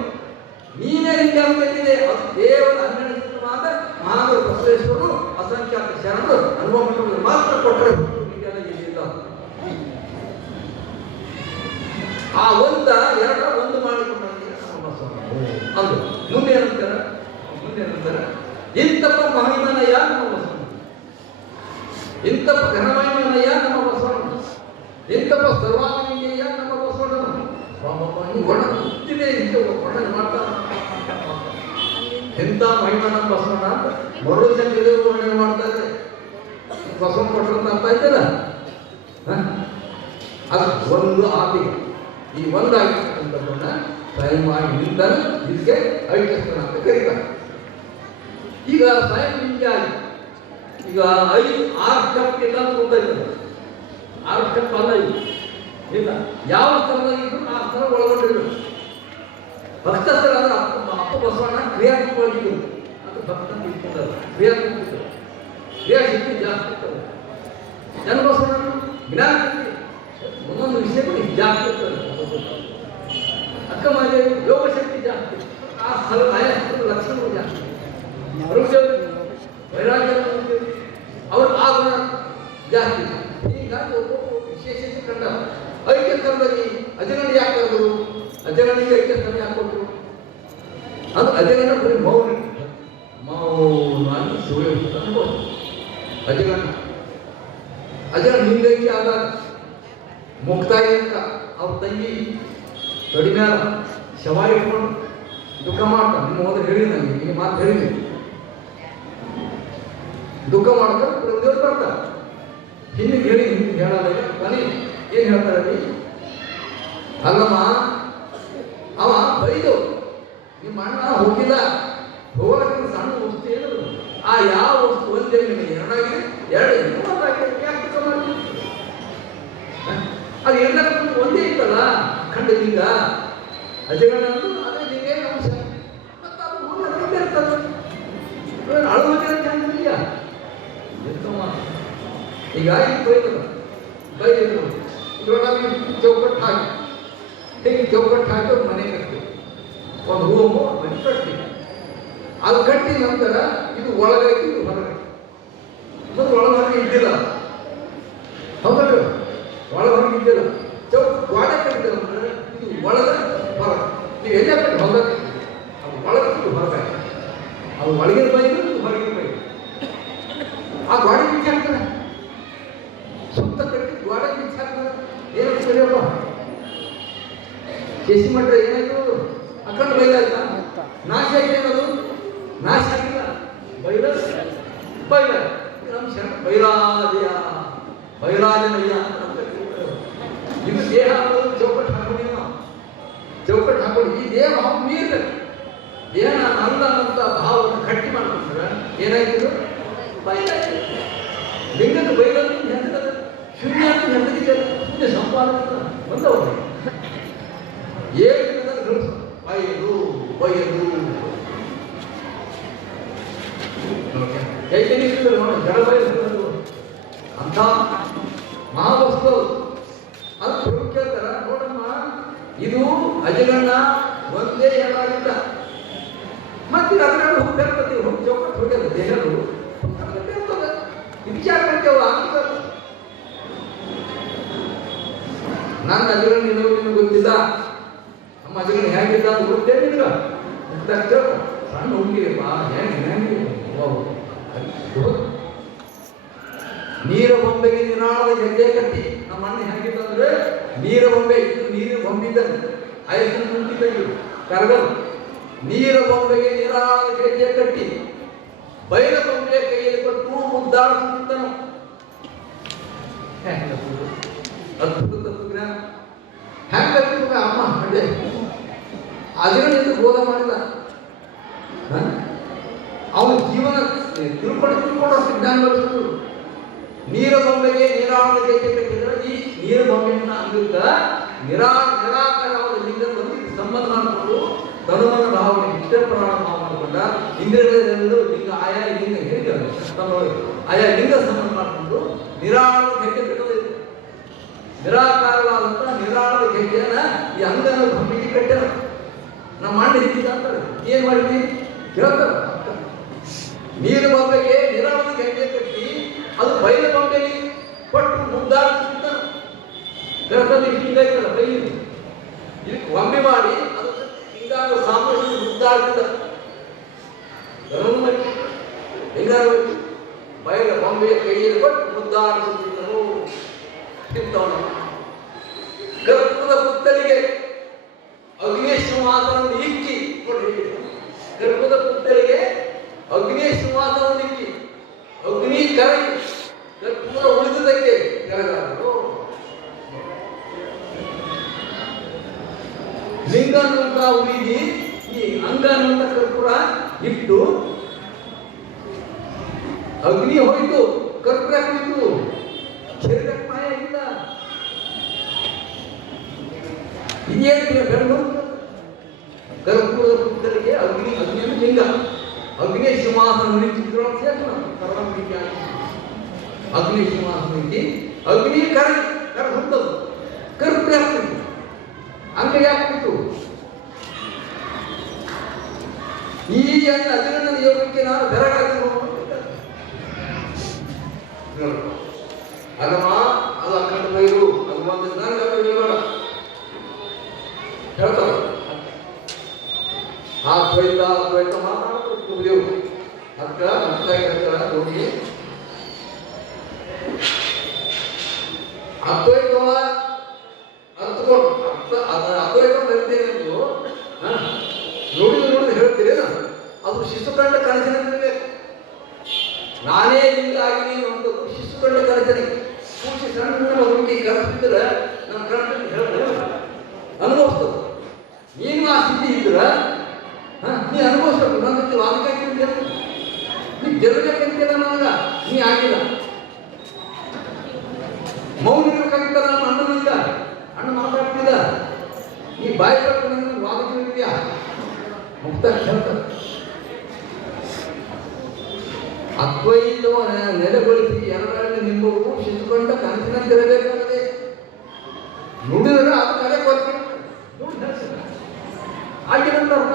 ನೀನೇ ನಿಂಗೆ ಅಂತಿದೆ. ಅದು ದೇವರ 12 ಮಾತ್ರ ಮಹಾದೇವ ಬಸವೇಶ್ವರರು ಅಸಂಖ್ಯಾತ ಶರಣರು ಅನುಭವ ಮಾತ್ರ ಕೊಟ್ಟರೆ ನಿಮಗೆಲ್ಲ ಏನಿಲ್ಲ. ಆ ಒಂದು ಮಾಡಿಕೊಂಡು ನಮ್ಮ ಬಸವಣ್ಣ ಅದು ಮುಂದೆ ಏನಂತಾರೆ ಇಂತಪ್ಪ ಮಹಿಮನಯ್ಯ ನಮ್ಮ ಬಸವಣ್ಣ, ಇಂತಪ್ಪ ಘನಮಹಿಮನಯ್ಯ ನಮ್ಮ ಬಸವಣ್ಣ, ಇಂತಪ್ಪ ಸರ್ವಾಂಗೀಯ ನಮ್ಮ ಬಸವಣ್ಣ. ಒಣ ಗೊತ್ತಿದೆ ಇಂಥ ವರ್ಣನೆ ಮಾಡ್ತಾನೆ. ಎಂಥ ಮಹಿಮ ನಮ್ಮ ಬಸವಣ್ಣ ಅಂತ ಮರಳು ಜನ ವರ್ಣನೆ ಮಾಡ್ತಾ ಇದ್ದಾರೆ. ಬಸವಣ್ಣ ಕೊಟ್ಟರಂತ ಅರ್ಥ ಆಯ್ತಲ್ಲ. ಅದು ಒಂದು ಆಪಿಗೆ ಈ ಒಂದಾಗಿರ್ತಕ್ಕಂಥದ್ದನ್ನ ಸ್ವಯಂವಾಗಿ ನಿಂತರೆ ಇದಕ್ಕೆ ಐಕ್ಯಸ್ಥಾನ ಅಂತ ಕರೀತಾರೆ. ಈಗ ಸ್ವಯಂ ನಿಂತಾಗಿ ಈಗ 6 ಸ್ಟೆಪ್ ಇಲ್ಲ ಅಂತ ಗೊತ್ತಾಯ್ತದೆ. 6 ಸ್ಟೆಪ್ ಅಲ್ಲ ಇಲ್ಲ, ಯಾವ ಸ್ಥಳದಾಗಿದ್ರು ಆ ಸ್ಥಳ ಒಳಗೊಂಡಿರ್ಬೇಕು. ಭಕ್ತ ಸ್ಥಳ ಅಂದ್ರೆ ಅಪ್ಪ ಬಸವಣ್ಣ ಕ್ರಿಯಾತ್ಮಕವಾಗಿದ್ದು ಅದು ಭಕ್ತ ಕ್ರಿಯಾತ್ಮಕ ಕ್ರಿಯಾಶಕ್ತಿ ಜಾಸ್ತಿ ಇರ್ತದೆ. ಜನ ಬಸವಣ್ಣ ಜ್ಞಾನ ಒಂದೊಂದು ವಿಷಯಗಳು ಜಾಸ್ತಿ ಇರ್ತದೆ. ಅಕ್ಕಮಾರಿ ಯೋಗ ಶಕ್ತಿ ಜಾಸ್ತಿ, ಆ ಸ್ಥಳ ಆಯಾ ಸ್ಥಳದ ಲಕ್ಷಣಗಳು ಜಾಸ್ತಿ. ವೈರಾಗ್ಯ ಅವ್ರ ಆಗುಣ ಜಾಸ್ತಿ. ಹೀಗಾಗಿ ವಿಶೇಷತೆ ಕಂಡ ಐಕ್ಯ ಸ್ಥಳದಲ್ಲಿ ಅಜಗಣ ಯಾಕೆ ಕರೆದರು, ಅಜಗಣಿಗೆ ಐಕ್ಯ ಸ್ಥಳ ಯಾಕೆ ಕೊಟ್ಟರು? ಅದು ಅಜಗಣ ಬರೀ ಮೌನಾಗಿ ಸುಳ್ಳು ಅನ್ಬೋದು. ಅಜಗಣ ಲಿಂಗೈಕ್ಯ ಆದಾಗ ಮುಕ್ತಾಯಿ ಅಂತ ಅವ್ರ ತಂಗಿ ತೊಡಿ ಮ್ಯಾಲ ಶವ ಇಟ್ಕೊಂಡು ದುಃಖ ಮಾಡ್ತಾನೆ. ನಿಮ್ಮ ಹೋದ್ರೆ ಹೇಳಿ ನನಗೆ ಈ ಮಾತು ಹೇಳಿದೆ. ದುಃಖ ಮಾಡ್ತಾರೆ ದೇವ್ರು ಬರ್ತಾರೆ. ಹಿಂದೆ ಹೇಳಿ ಹಿಂದೆ ಹೇಳಲ್ಲ. ಬನ್ನಿ ಏನು ಹೇಳ್ತಾರೆ, ಅಲ್ಲಮ್ಮ ಅವ ಬೈದು ನಿಮ್ಮ ಅಣ್ಣ ಹೋಗಿಲ್ಲ, ಹೋಗಕ್ಕೆ ಸಣ್ಣ ವಸ್ತು ಏನದು, ಆ ಯಾವ ವಸ್ತು ಒಂದೇ ಎರಡಾಗಿದೆ, ಎರಡು ಮಾಡಿ ಅದು ಎಲ್ಲರೂ ಒಂದೇ ಇತ್ತಲ್ಲ ಖಂಡಲಿಂಗ ಅಜಗಣ ಅದೇ ಲಿಂಗ ಅಂಶ ಮತ್ತು ಅದು ಇರ್ತದೆ. ಅಳುವುದಿಲ್ಲ ಈಗ ಬೈದಿದ್ರು ಇವಾಗ ಚೌಕಟ್ಟು ಹಾಕಿ ಹೀಗೆ ಚೌಕಟ್ಟು ಹಾಕಿ ಒಂದು ಮನೆ ಕಟ್ತೀವಿ, ಒಂದು ರೂಮು ಮನೆ ಕಟ್ತೀವಿ. ಅದು ಕಟ್ಟಿ ನಂತರ ಇದು ಒಳಗೈತಿ ಇದು ಹೊರಗೆ ಮತ್ತು ಒಳಗೆ ಇದ್ದಿಲ್ಲ. ಹೌದಲ್ಲ, ಒಳಗೆ ಇದ್ದಿಲ್ಲ. ಗೋಡೆ ಕಟ್ಟಿದ್ದೇವೆ ಅಂದ್ರೆ ಇದು ಒಳಗ ಹೊರಗೆ. ನೀವು ಎಲ್ಲೇ ಕಟ್ಟಿ ಹೊರಗೆ ಅದು ಒಳಗೆ ಇದು ಹೊರಗೆ, ಅದು ಒಳಗಿನ ಬೈದು ಇದು ಹೊರಗಿನ ಬೈದು. ಆ ಗೋಡೆ ಬಿಚ್ಚಿ ಹಾಕ್ತಾರೆ, ಸುತ್ತ ಕಟ್ಟಿ ಗೋಡೆ ಬಿಚ್ಚಿ ಹಾಕ್ತಾರೆ. ಏನಂತ ಕರಿಯಪ್ಪ ಕೇಸಿ ಮಾಡ್ರೆ ಏನಾಯ್ತು, ಅಕ್ಕಂಡು ಬೈದಾಯ್ತಾ, ನಾಶ ಆಯ್ತೇನದು, ನಾಶ ಆಗಿಲ್ಲ, ಬೈಲ ನಮ್ಮ ಶರಣ ಬೈರಾಜಯ ಬೈರಾಜನಯ್ಯ ಅಂತ ಇದು ದೇಹ ಚೌಕಟ್ಟು ಹಾಕೊಂಡು ಚೌಕಟ್ಟು ಹಾಕೊಂಡು ಈ ದೇಹ ಹಾವು ಮೀರ್ಬೇಕು. ದೇಹ ನಾನು ಅಲ್ಲ ಅನ್ನಂತ ಭಾವವನ್ನು ಗಟ್ಟಿ ಮಾಡ್ಕೊಂಡ್ರೆ ಏನಾಯ್ತು, ಬೈಲಾಯ್ತು. ಲಿಂಗದ ಬೈಲಲ್ಲಿ ಹೆಂಗದ ಶೂನ್ಯ ಹೆಂಗದಿದೆ ಶೂನ್ಯ ಸಂಪಾದನೆ ಬಂದವರು ಏನು ಬಯಲು ಬಯಲು ಜಡ ಬಯಲು ಅಂತ ಮಹಾವಸ್ತು. ಅದು ಕೇಳ್ತಾರ, ನೋಡಮ್ಮ ಇದು ಅಜಗಣ್ಣ ಒಂದೇ ಯಾವಾಗಿದ್ದ ಮತ್ತೆ ಅದರ ಹೋಗ್ಬೇಕು ಹೋಗಿ ಚೌಕಟ್ಟು ಹೋಗ್ಯದ ದೇಹರು ವಿಚಾರ ಮಾಡ್ತೇವ ಅಂತ. ನನ್ನ ಅಜಗಣ್ಣ ನಿನಗೆ ಗೊತ್ತಿಲ್ಲ, ನಮ್ಮ ಅಜಗಣ್ಣ ಹೇಗಿದ್ದ ಅಂತ ಗೊತ್ತೇ ನಿಮ್ಗ ಸಣ್ಣ ಹುಡುಗಿರಪ್ಪ ಹೆಂಗೆ ನೀರ ಬೊಂಬೆಗೆ ನಿರಾಳದ ಹೆಜ್ಜೆ ಕಟ್ಟಿ ನಮ್ಮ ಅಣ್ಣ ಹೇಗಿದ್ದಂದ್ರೆ ನೀರ ಬೊಂಬೆ ಇದು ನೀರು ಬೊಂಬಿದ್ದಂತೆ ಆಯಸ್ಸು ಮುಂದಿದ್ದ ಕರಗಲು ನೀರ ಬೊಂಬೆಗೆ ನಿರಾಳದ ಹೆಜ್ಜೆ ಕಟ್ಟಿ ಬೈಲ ಬೊಂಬೆಯ ಕೈಯಲ್ಲಿ ಕೊಟ್ಟು ಮುದ್ದಾಡಿಸುತ್ತಿದ್ದನು. ಅದ್ಭುತ ತತ್ವಜ್ಞಾನ ಹೆಂಗ ಅಮ್ಮ ಅಡ್ಡೆ ಅಜಗಣಿಂದ ಬೋಧ ಮಾಡಿಲ್ಲ. ಅವನ ಜೀವನ ತಿಳ್ಕೊಂಡು ಜ್ಞಾನ ಬೆಳೆಸಿದ್ರು. ನೀರ ಬೊಂಬೆಗೆ ನೀರಾಳದ ಹೆಜ್ಜೆ ಕಟ್ಟಿದ್ರೆ ಈ ನೀರ ಬೊಂಬೆಯನ್ನ ಅಂಗಕ್ಕ ನಿರಾಕರವಾದ ಲಿಂಗ ಬಂದು ಸಂಬಂಧ ಮಾಡಿಕೊಂಡು ತನುಮನ ಭಾವನೆ ಇಷ್ಟ ಪ್ರಮಾಣ ಭಾವ ಮಾಡಿಕೊಂಡ ಇಂದ್ರಿಯಗಳೆಲ್ಲರೂ ಲಿಂಗ ಆಯಾ ಲಿಂಗ ಹೇಳಿದ್ದಾರೆ ಆಯಾ ಲಿಂಗ ಸಂಬಂಧ ಮಾಡಿಕೊಂಡು ನಿರಾಳದ ಹೆಜ್ಜೆ ಕಟ್ಟೋದಿದೆ. ನಿರಾಕಾರವಾದ ಈ ಅಂಗನ ಭೂಮಿಗೆ ಕಟ್ಟಾರ. ನಮ್ಮ ಅಣ್ಣ ಹಿಡಿದ ಅಂತಾರೆ. ಏನ್ ಮಾಡಿದ್ವಿ ಹೇಳ್ತಾರ. ನೀರು ಬೊಂಬೆಗೆ ನೀರಾವರಿ ಗಂಟೆ ಕಟ್ಟಿ ಅದು ಬಯಲು ಬೊಂಬೆಗೆ ಕೊಟ್ಟು ಮುದ್ದಾಡ್ತಿದ್ದ ಹೇಳ್ತಾರೆ. ಹಿಂಗಾಯ್ತಲ್ಲ ಬೈಲಿ ಇದಕ್ಕೆ ಒಮ್ಮೆ ಮಾಡಿ ಅದು ಹಿಂಗಾಗ ಸಾಮಾನ್ಯ ಮುದ್ದಾಡ್ತಿದ್ದ ಹಿಂಗಾರ ಬಯಲ ಬೊಂಬೆಯ ಕೈಯಲ್ಲಿ ಕೊಟ್ಟು ಮುದ್ದಾಡ್ತಿದ್ದನು. ತಿಂತವನು ಗರ್ಭದ ಪುತ್ತಳಿಗೆ ಅಗ್ನೇಶ್ವಾಸವನ್ನು ಇಕ್ಕಿ ನೋಡಿ. ಗರ್ಭದ ಪುತ್ತಳಿಗೆ ಅಗ್ನೇಶ್ವಾಸವನ್ನು ಇಕ್ಕಿ ಅಗ್ನಿ ಕರಗಿ ಗರ್ಭದ ಉಳಿದುದಕ್ಕೆ ಕರಗಾದರು. ಲಿಂಗ ಅನ್ನುವಂತ ಹುಡುಗಿ ಈ ಅಂಗ ಅನ್ನುವಂತ ಕರ್ಪೂರ ಇಟ್ಟು ಅಗ್ನಿ ಹೋಯಿತು, ಕರ್ಪೂರ ಕುಳಿತು, ಶರೀರ ಮಾಯ ಇಲ್ಲ. ಇದೇನು ಬೆಳೆದು ಕರ್ಪೂರದ ಪುತ್ತಳಿಗೆ ಅಗ್ನಿ ಅಗ್ನಿಯನ್ನು ಲಿಂಗ ಅಗ್ನಿ ಸಿಂಹಾಸನ ಚಿತ್ರಣ ಅಗ್ನಿ ಸಿಂಹಾಸನ ಅಗ್ನಿ ಕರ ಕರ ಹೊಂದದು ಕರ್ಪೂರ ಆಗ್ತಿತ್ತು, ಅಂಗಡಿ ಆಗ್ತಿತ್ತು. ಈ ಅಗ್ರನ ಯೋಗಕ್ಕೆ ನಾನು ಬೆರಗಾಗಿರುವ ಅಲ್ಲಮ್ಮ ಅದು ಅಕ್ಕಂಡು ಬೈರು ಅದು ಒಂದು ಬೇಡ ಹೇಳ್ತಾರೆ. ಆ ದ್ವೈತ ದ್ವೈತ ಮಾತಾಡ್ತೀವಿ ಅಕ್ಕ ಅಕ್ಕ ಹೇಳ್ತಾರ ಹೋಗಿ ಅದ್ವೈತವ ಅರ್ಥಕೊಂಡು ಅದ್ವೈತ ಬರ್ತೇನೆ ಎಂದು ನುಡಿದು ಹೇಳ್ತೀರಿ. ಅದು ಶಿಶುಕಂಡ ಕನಸಿನಂತಿರಬೇಕು. ನಾನೇ ಲಿಂಗ ಆಗಿದ್ದೀನಿ ಅನ್ನೋದು ಶಿಶುಕಂಡ ಕನಸನೆ. ಕೂಸಿ ಸಣ್ಣ ಹುಡುಗಿ ಕನಸಿದ್ರೆ ನಮ್ಮ ಕನಸಲ್ಲಿ ಹೇಳ್ತಾರೆ ಅನುಭವಿಸ್ತದೆ. ನೀನು ಆ ಸ್ಥಿತಿ ಇದ್ರ ನೀ ಅನುಭವಿಸ್ಬೇಕು. ನನ್ನ ಜೊತೆ ವಾದಕ್ಕಾಗಿ ನೀ ಗೆಲ್ಲಬೇಕಂತಿಲ್ಲ ನನಗ ನೀ ಆಗಿಲ್ಲ. ಮೌನ ಇರ್ಬೇಕಾಗಿತ್ತ ನಮ್ಮ ಅಣ್ಣನಿಂದ ಅಣ್ಣ ಮಾತಾಡ್ತಿದ್ದ ನೀ ಬಾಯಿ ಬರ್ಕೊಂಡು ನನಗೆ ವಾದಕ್ಕೆ ಇದೆಯಾ ಮುಕ್ತ ಹೇಳ್ತಾರೆ. ಅದ್ವೈತವ ನೆಲೆಗೊಳಿಸಿ ಎರಡರಲ್ಲಿ ನಿಂಬುವು ಶಿಶುಕೊಂಡ ಕನಸಿನಂತಿರಬೇಕಾಗಿದೆ. ನುಡಿದ್ರೆ ಅದು ಕಡೆ ಕೊಡ್ತೀನಿ ಆಗಿರಂತ ಅರ್ಥ.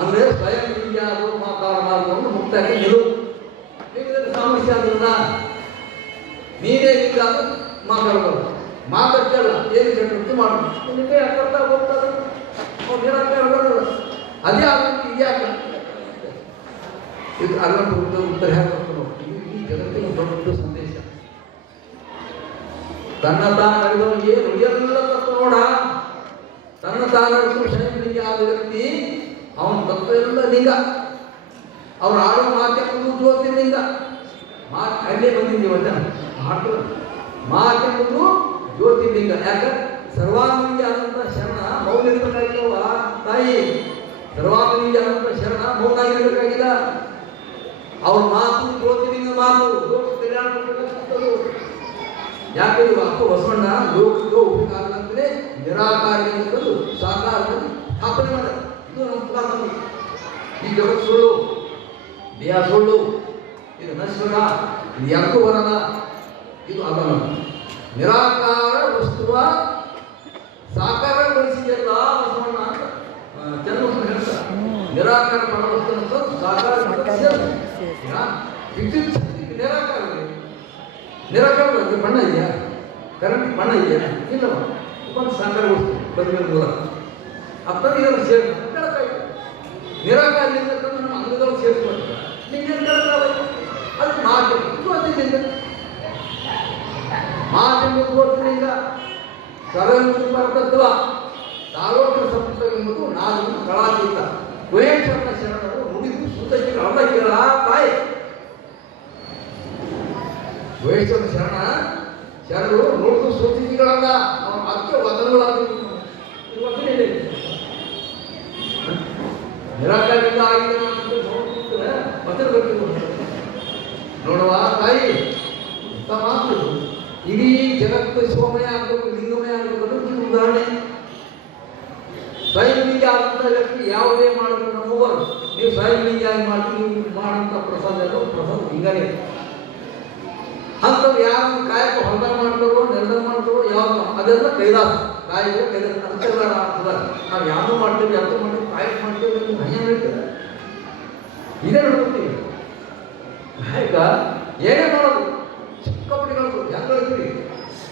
ಅಂದ್ರೆ ಸ್ವಯಂ ಲಿಂಗ ಅದು ಮಾತಾಡಬಾರ್ದು ಮುಕ್ತಾಗಿ ನಿಲು. ಲಿಂಗದಲ್ಲಿ ಸಾಮರ್ಥ್ಯ ಆದ್ರಲ್ಲ ನೀನೇ ಲಿಂಗ ಅದು ಮಾತಾಡಬಾರ್ದು. ಮಾತಾಡ್ತಲ್ಲ ಏನು ಚಟುವಟಿಕೆ ಮಾಡಬೇಕು ನಿಮಗೆ ಅರ್ಥ ಹೋಗ್ತದೆ. ಅದೇ ಆಗಬೇಕು ಇದೇ ಆಗಬೇಕು. ಇದು ಅಲ್ಲ ಉತ್ತರ ಹೇಳಬೇಕು. ಈ ಜಗತ್ತಿನ ದೊಡ್ಡ ಸಂದೇಶ. ತನ್ನ ತಾನರಿದವನಿಗೆ ನುಡಿಯಲ್ಲ ತತ್ವ ನೋಡ. ತನ್ನ ತಾನರಿದು ಶೈಲಿಂಗ ಆದ ವ್ಯಕ್ತಿ ಅವನ ತತ್ವ ಎಲ್ಲ ಲಿಂಗ. ಅವ್ರು ಆಡುವ ಮಾತೆಂಬುದು ಜ್ಯೋತಿರ್ಲಿಂಗ. ಅಲ್ಲೇ ಬಂದಿದ್ದೀವಿ ಅಂತ ಮಾತೆಂಬುದು ಜ್ಯೋತಿರ್ಲಿಂಗ. ಯಾಕೆ ಸರ್ವಾಂಗಲಿಂಗ ಆದಂಥ ಶರಣ ಮೌನ ಇರಬೇಕಾಗಿಲ್ಲವ ತಾಯಿ. ಸರ್ವಾಂಗಲಿಂಗ ಆದಂಥ ಶರಣ ಮೌನ ಆಗಿರಬೇಕಾಗಿಲ್ಲ. ಅವ್ರ ಮಾತು ಜ್ಯೋತಿರ್ಲಿಂಗ ಮಾತು ಲೋಕ ಕಲ್ಯಾಣ ಯಾಕೆ ಅಪ್ಪ ಬಸವಣ್ಣ ಲೋಕಕ್ಕೆ ಉಪಕಾರದಂತೆ ನಿರಾಕಾರದಿಂದ ಸಾಕಾರದಲ್ಲಿ ಸ್ಥಾಪನೆ ಮಾಡ. ಇದು ನಮ್ಮ ಪುರಾತನ. ಈ ಜಗತ್ತು ಸುಳ್ಳು, ದೇಹ ಸುಳ್ಳು, ಇದು ನಶ್ವರ, ಇದು ಯಾಕೂ ಬರಲ್ಲ, ಇದು ಆಗಲ್ಲ. ನಿರಾಕಾರ ವಸ್ತುವ ಸಾಕಾರಗೊಳಿಸಿದೆಲ್ಲ ಬಸವಣ್ಣ ಅಂತ ಚಂದ್ರ ಹೇಳ್ತಾರೆ. ನಿರಾಕಾರ ಪಡ ವಸ್ತುವನ್ನು ಸಾಕಾರ ವಿದ್ಯುತ್ ನಿರಾಕಾರ. ನಿರಾಕಾರ ಬಣ್ಣ ಇದೆಯಾ? ಕರೆಂಟ್ ಬಣ್ಣ ಇದೆಯಾ? ಇಲ್ಲವ. ಒಂದು ಸಾಕಾರ ವಸ್ತು ಬಂದ ಮೂಲಕ ಅಪ್ಪ ಇದನ್ನು ಸೇರಿ ಬೆಳಕಾಯ್ತು. ನಿರಾಕಾರದಿಂದ ನಮ್ಮ ಅಂಗದವ್ರು ಸೇರಿಸ್ಕೊಳ್ತಾರೆ. ನಿಂಗೆ ಬೆಳಕಾಗ ಅದು ಮಾತು ಜ್ಯೋತಿರ್ಲಿಂಗ. ಮಾತೆಂಬುದು ಜ್ಯೋತಿರ್ಲಿಂಗ. ಸರವೆಂಬುದು ಪರತತ್ವ. ತಾಲೋಕರ ಸಂಪುಟ ಎಂಬುದು ನಾನು ಕಳಾತೀತ. ದ್ವೇಷನ ಶರಣರು ನುಡಿದು ಸುತಕ್ಕೆ ಅಲ್ಲ ಕೇಳ ತಾಯಿ. ದ್ವೇಷನ ಶರಣರು ನುಡಿದು ಸೂಚಿಗಳಲ್ಲ. ಅವನ ಅದಕ್ಕೆ ವಚನಗಳಾಗಿವೆ. ನಿರಾಕಾರದಿಂದ ಆಗಿದೆ ವಚನ ಬರ್ತೀವಿ ನೋಡುವ ತಾಯಿ. ಅಂತ ಮಾತು ಇಡೀ ಜಗತ್ತು ಶಿವಮಯ ಆಗಬೇಕು, ಲಿಂಗಮಯ ಆಗಬೇಕು. ಇದು ಉದಾಹರಣೆ. ಸ್ವಯಂಲಿಂಗ ಆದಂಥ ವ್ಯಕ್ತಿ ಯಾವುದೇ ಮಾಡಿದ್ರು ನಮ್ಮವರು ನೀವು ಸ್ವಯಂಲಿಂಗಾಗಿ ಮಾಡಿ ನೀವು ಮಾಡೋಂಥ ಪ್ರಸಾದ ಎಲ್ಲ ಪ್ರಸಾದ ಲಿಂಗನೇ. ಅಂಥವ್ರು ಯಾರನ್ನು ಕಾಯಕ ಹೊಂದಾಣ ಮಾಡ್ತಾರೋ ನಿರ್ಧಾರ ಮಾಡ್ತಾರೋ ಯಾವಾಗ ಅದೆಲ್ಲ ಕೈಲಾಸ. ಕಾಯಿಲೆ ಕೆಲಸ ಅಂತೆಲ್ಲ ನಾವು ಯಾವುದು ಮಾಡ್ತೇವೆ ಯಾವುದು ಮಾಡ್ತೀವಿ ಕಾಯಕ ಮಾಡ್ತೇವೆ ಹಂಗೆ ಹೇಳ್ತೇವೆ ಇದೇ ನೋಡ್ಕೊತೀವಿ ಗಾಯಕ ಏನೇ ಮಾಡೋದು ಚಿಕ್ಕಪಡಿಗಳು ಹೆಂಗೆ ಹೇಳ್ತೀವಿ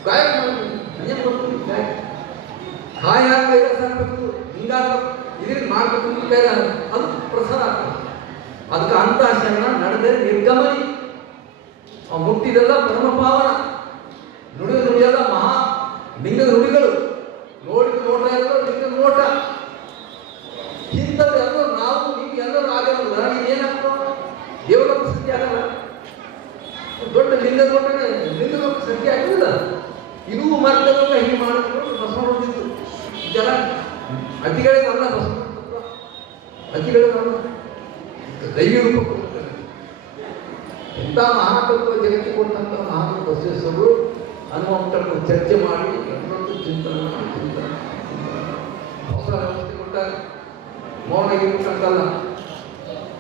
ಗಾಯಕ ಮಾಡ್ತೀವಿ ಹಂಗೆ ಮಾಡ್ತೀವಿ ಗಾಯಕ ಕಾಯ ಹಾಕಬೇಕು ಹಿಂಗಾಗಬೇಕು ಇದರಿಂದ ಮಾಡಬೇಕು ಅಂತ ಬೇರೆ ಅದು ಪ್ರಸಾರ ಆಗ್ತದೆ ಅದಕ್ಕೆ ಅಂತಾಶರಣ ನಡೆದರೆ ನಿರ್ಗಮನಿ ಮುಟ್ಟಿದೆಲ್ಲ ಪರಮ ಪಾವನ ನುಡಿದ ನುಡಿಯಲ್ಲ ಮಹಾ ಲಿಂಗದ ನುಡಿಗಳು ನೋಡಿದ ನೋಟ ಎಲ್ಲ ಲಿಂಗದ ನೋಟ ಇಂಥದ್ದು ಎಲ್ಲರೂ ನಾವು ನೀವು ಎಲ್ಲರೂ ಆಗಲ್ಲ ಏನಾಗ್ತದೆ ದೇವರ ಪ್ರಸಿದ್ಧಿ ಆಗಲ್ಲ ದೊಡ್ಡ ಲಿಂಗದ ನೋಟನೇ ಲಿಂಗದ ಸಂಖ್ಯೆ ಆಗಿಲ್ಲ ಇದು ಮಾರ್ಗದಲ್ಲ ಹೀಗೆ ಮಾಡಿದ್ರು ಬಸವಣ್ಣಿತ್ತು ಇದೆಲ್ಲ ಅತಿಗಳಿಗಲ್ಲ ಬಸವಣ್ಣ ಅತಿಗಳಿಗಲ್ಲ ದೈವ ರೂಪ ಕೊಡ್ತಾರೆ ಎಂಥ ಮಹಾತತ್ವ ಜಗತ್ತಿಗೆ ಕೊಟ್ಟಂಥ ಮಹಾತ್ಮ ಬಸವೇಶ್ವರರು ಹನುಮಂತರನ್ನು ಚರ್ಚೆ ಮಾಡಿ ಎಲ್ಲರದ್ದು ಚಿಂತನೆ ಮಾಡಿ ಹೊಸ ವ್ಯವಸ್ಥೆ ಕೊಟ್ಟಾರೆ ಮೌನ ಇರಬೇಕಂತಲ್ಲ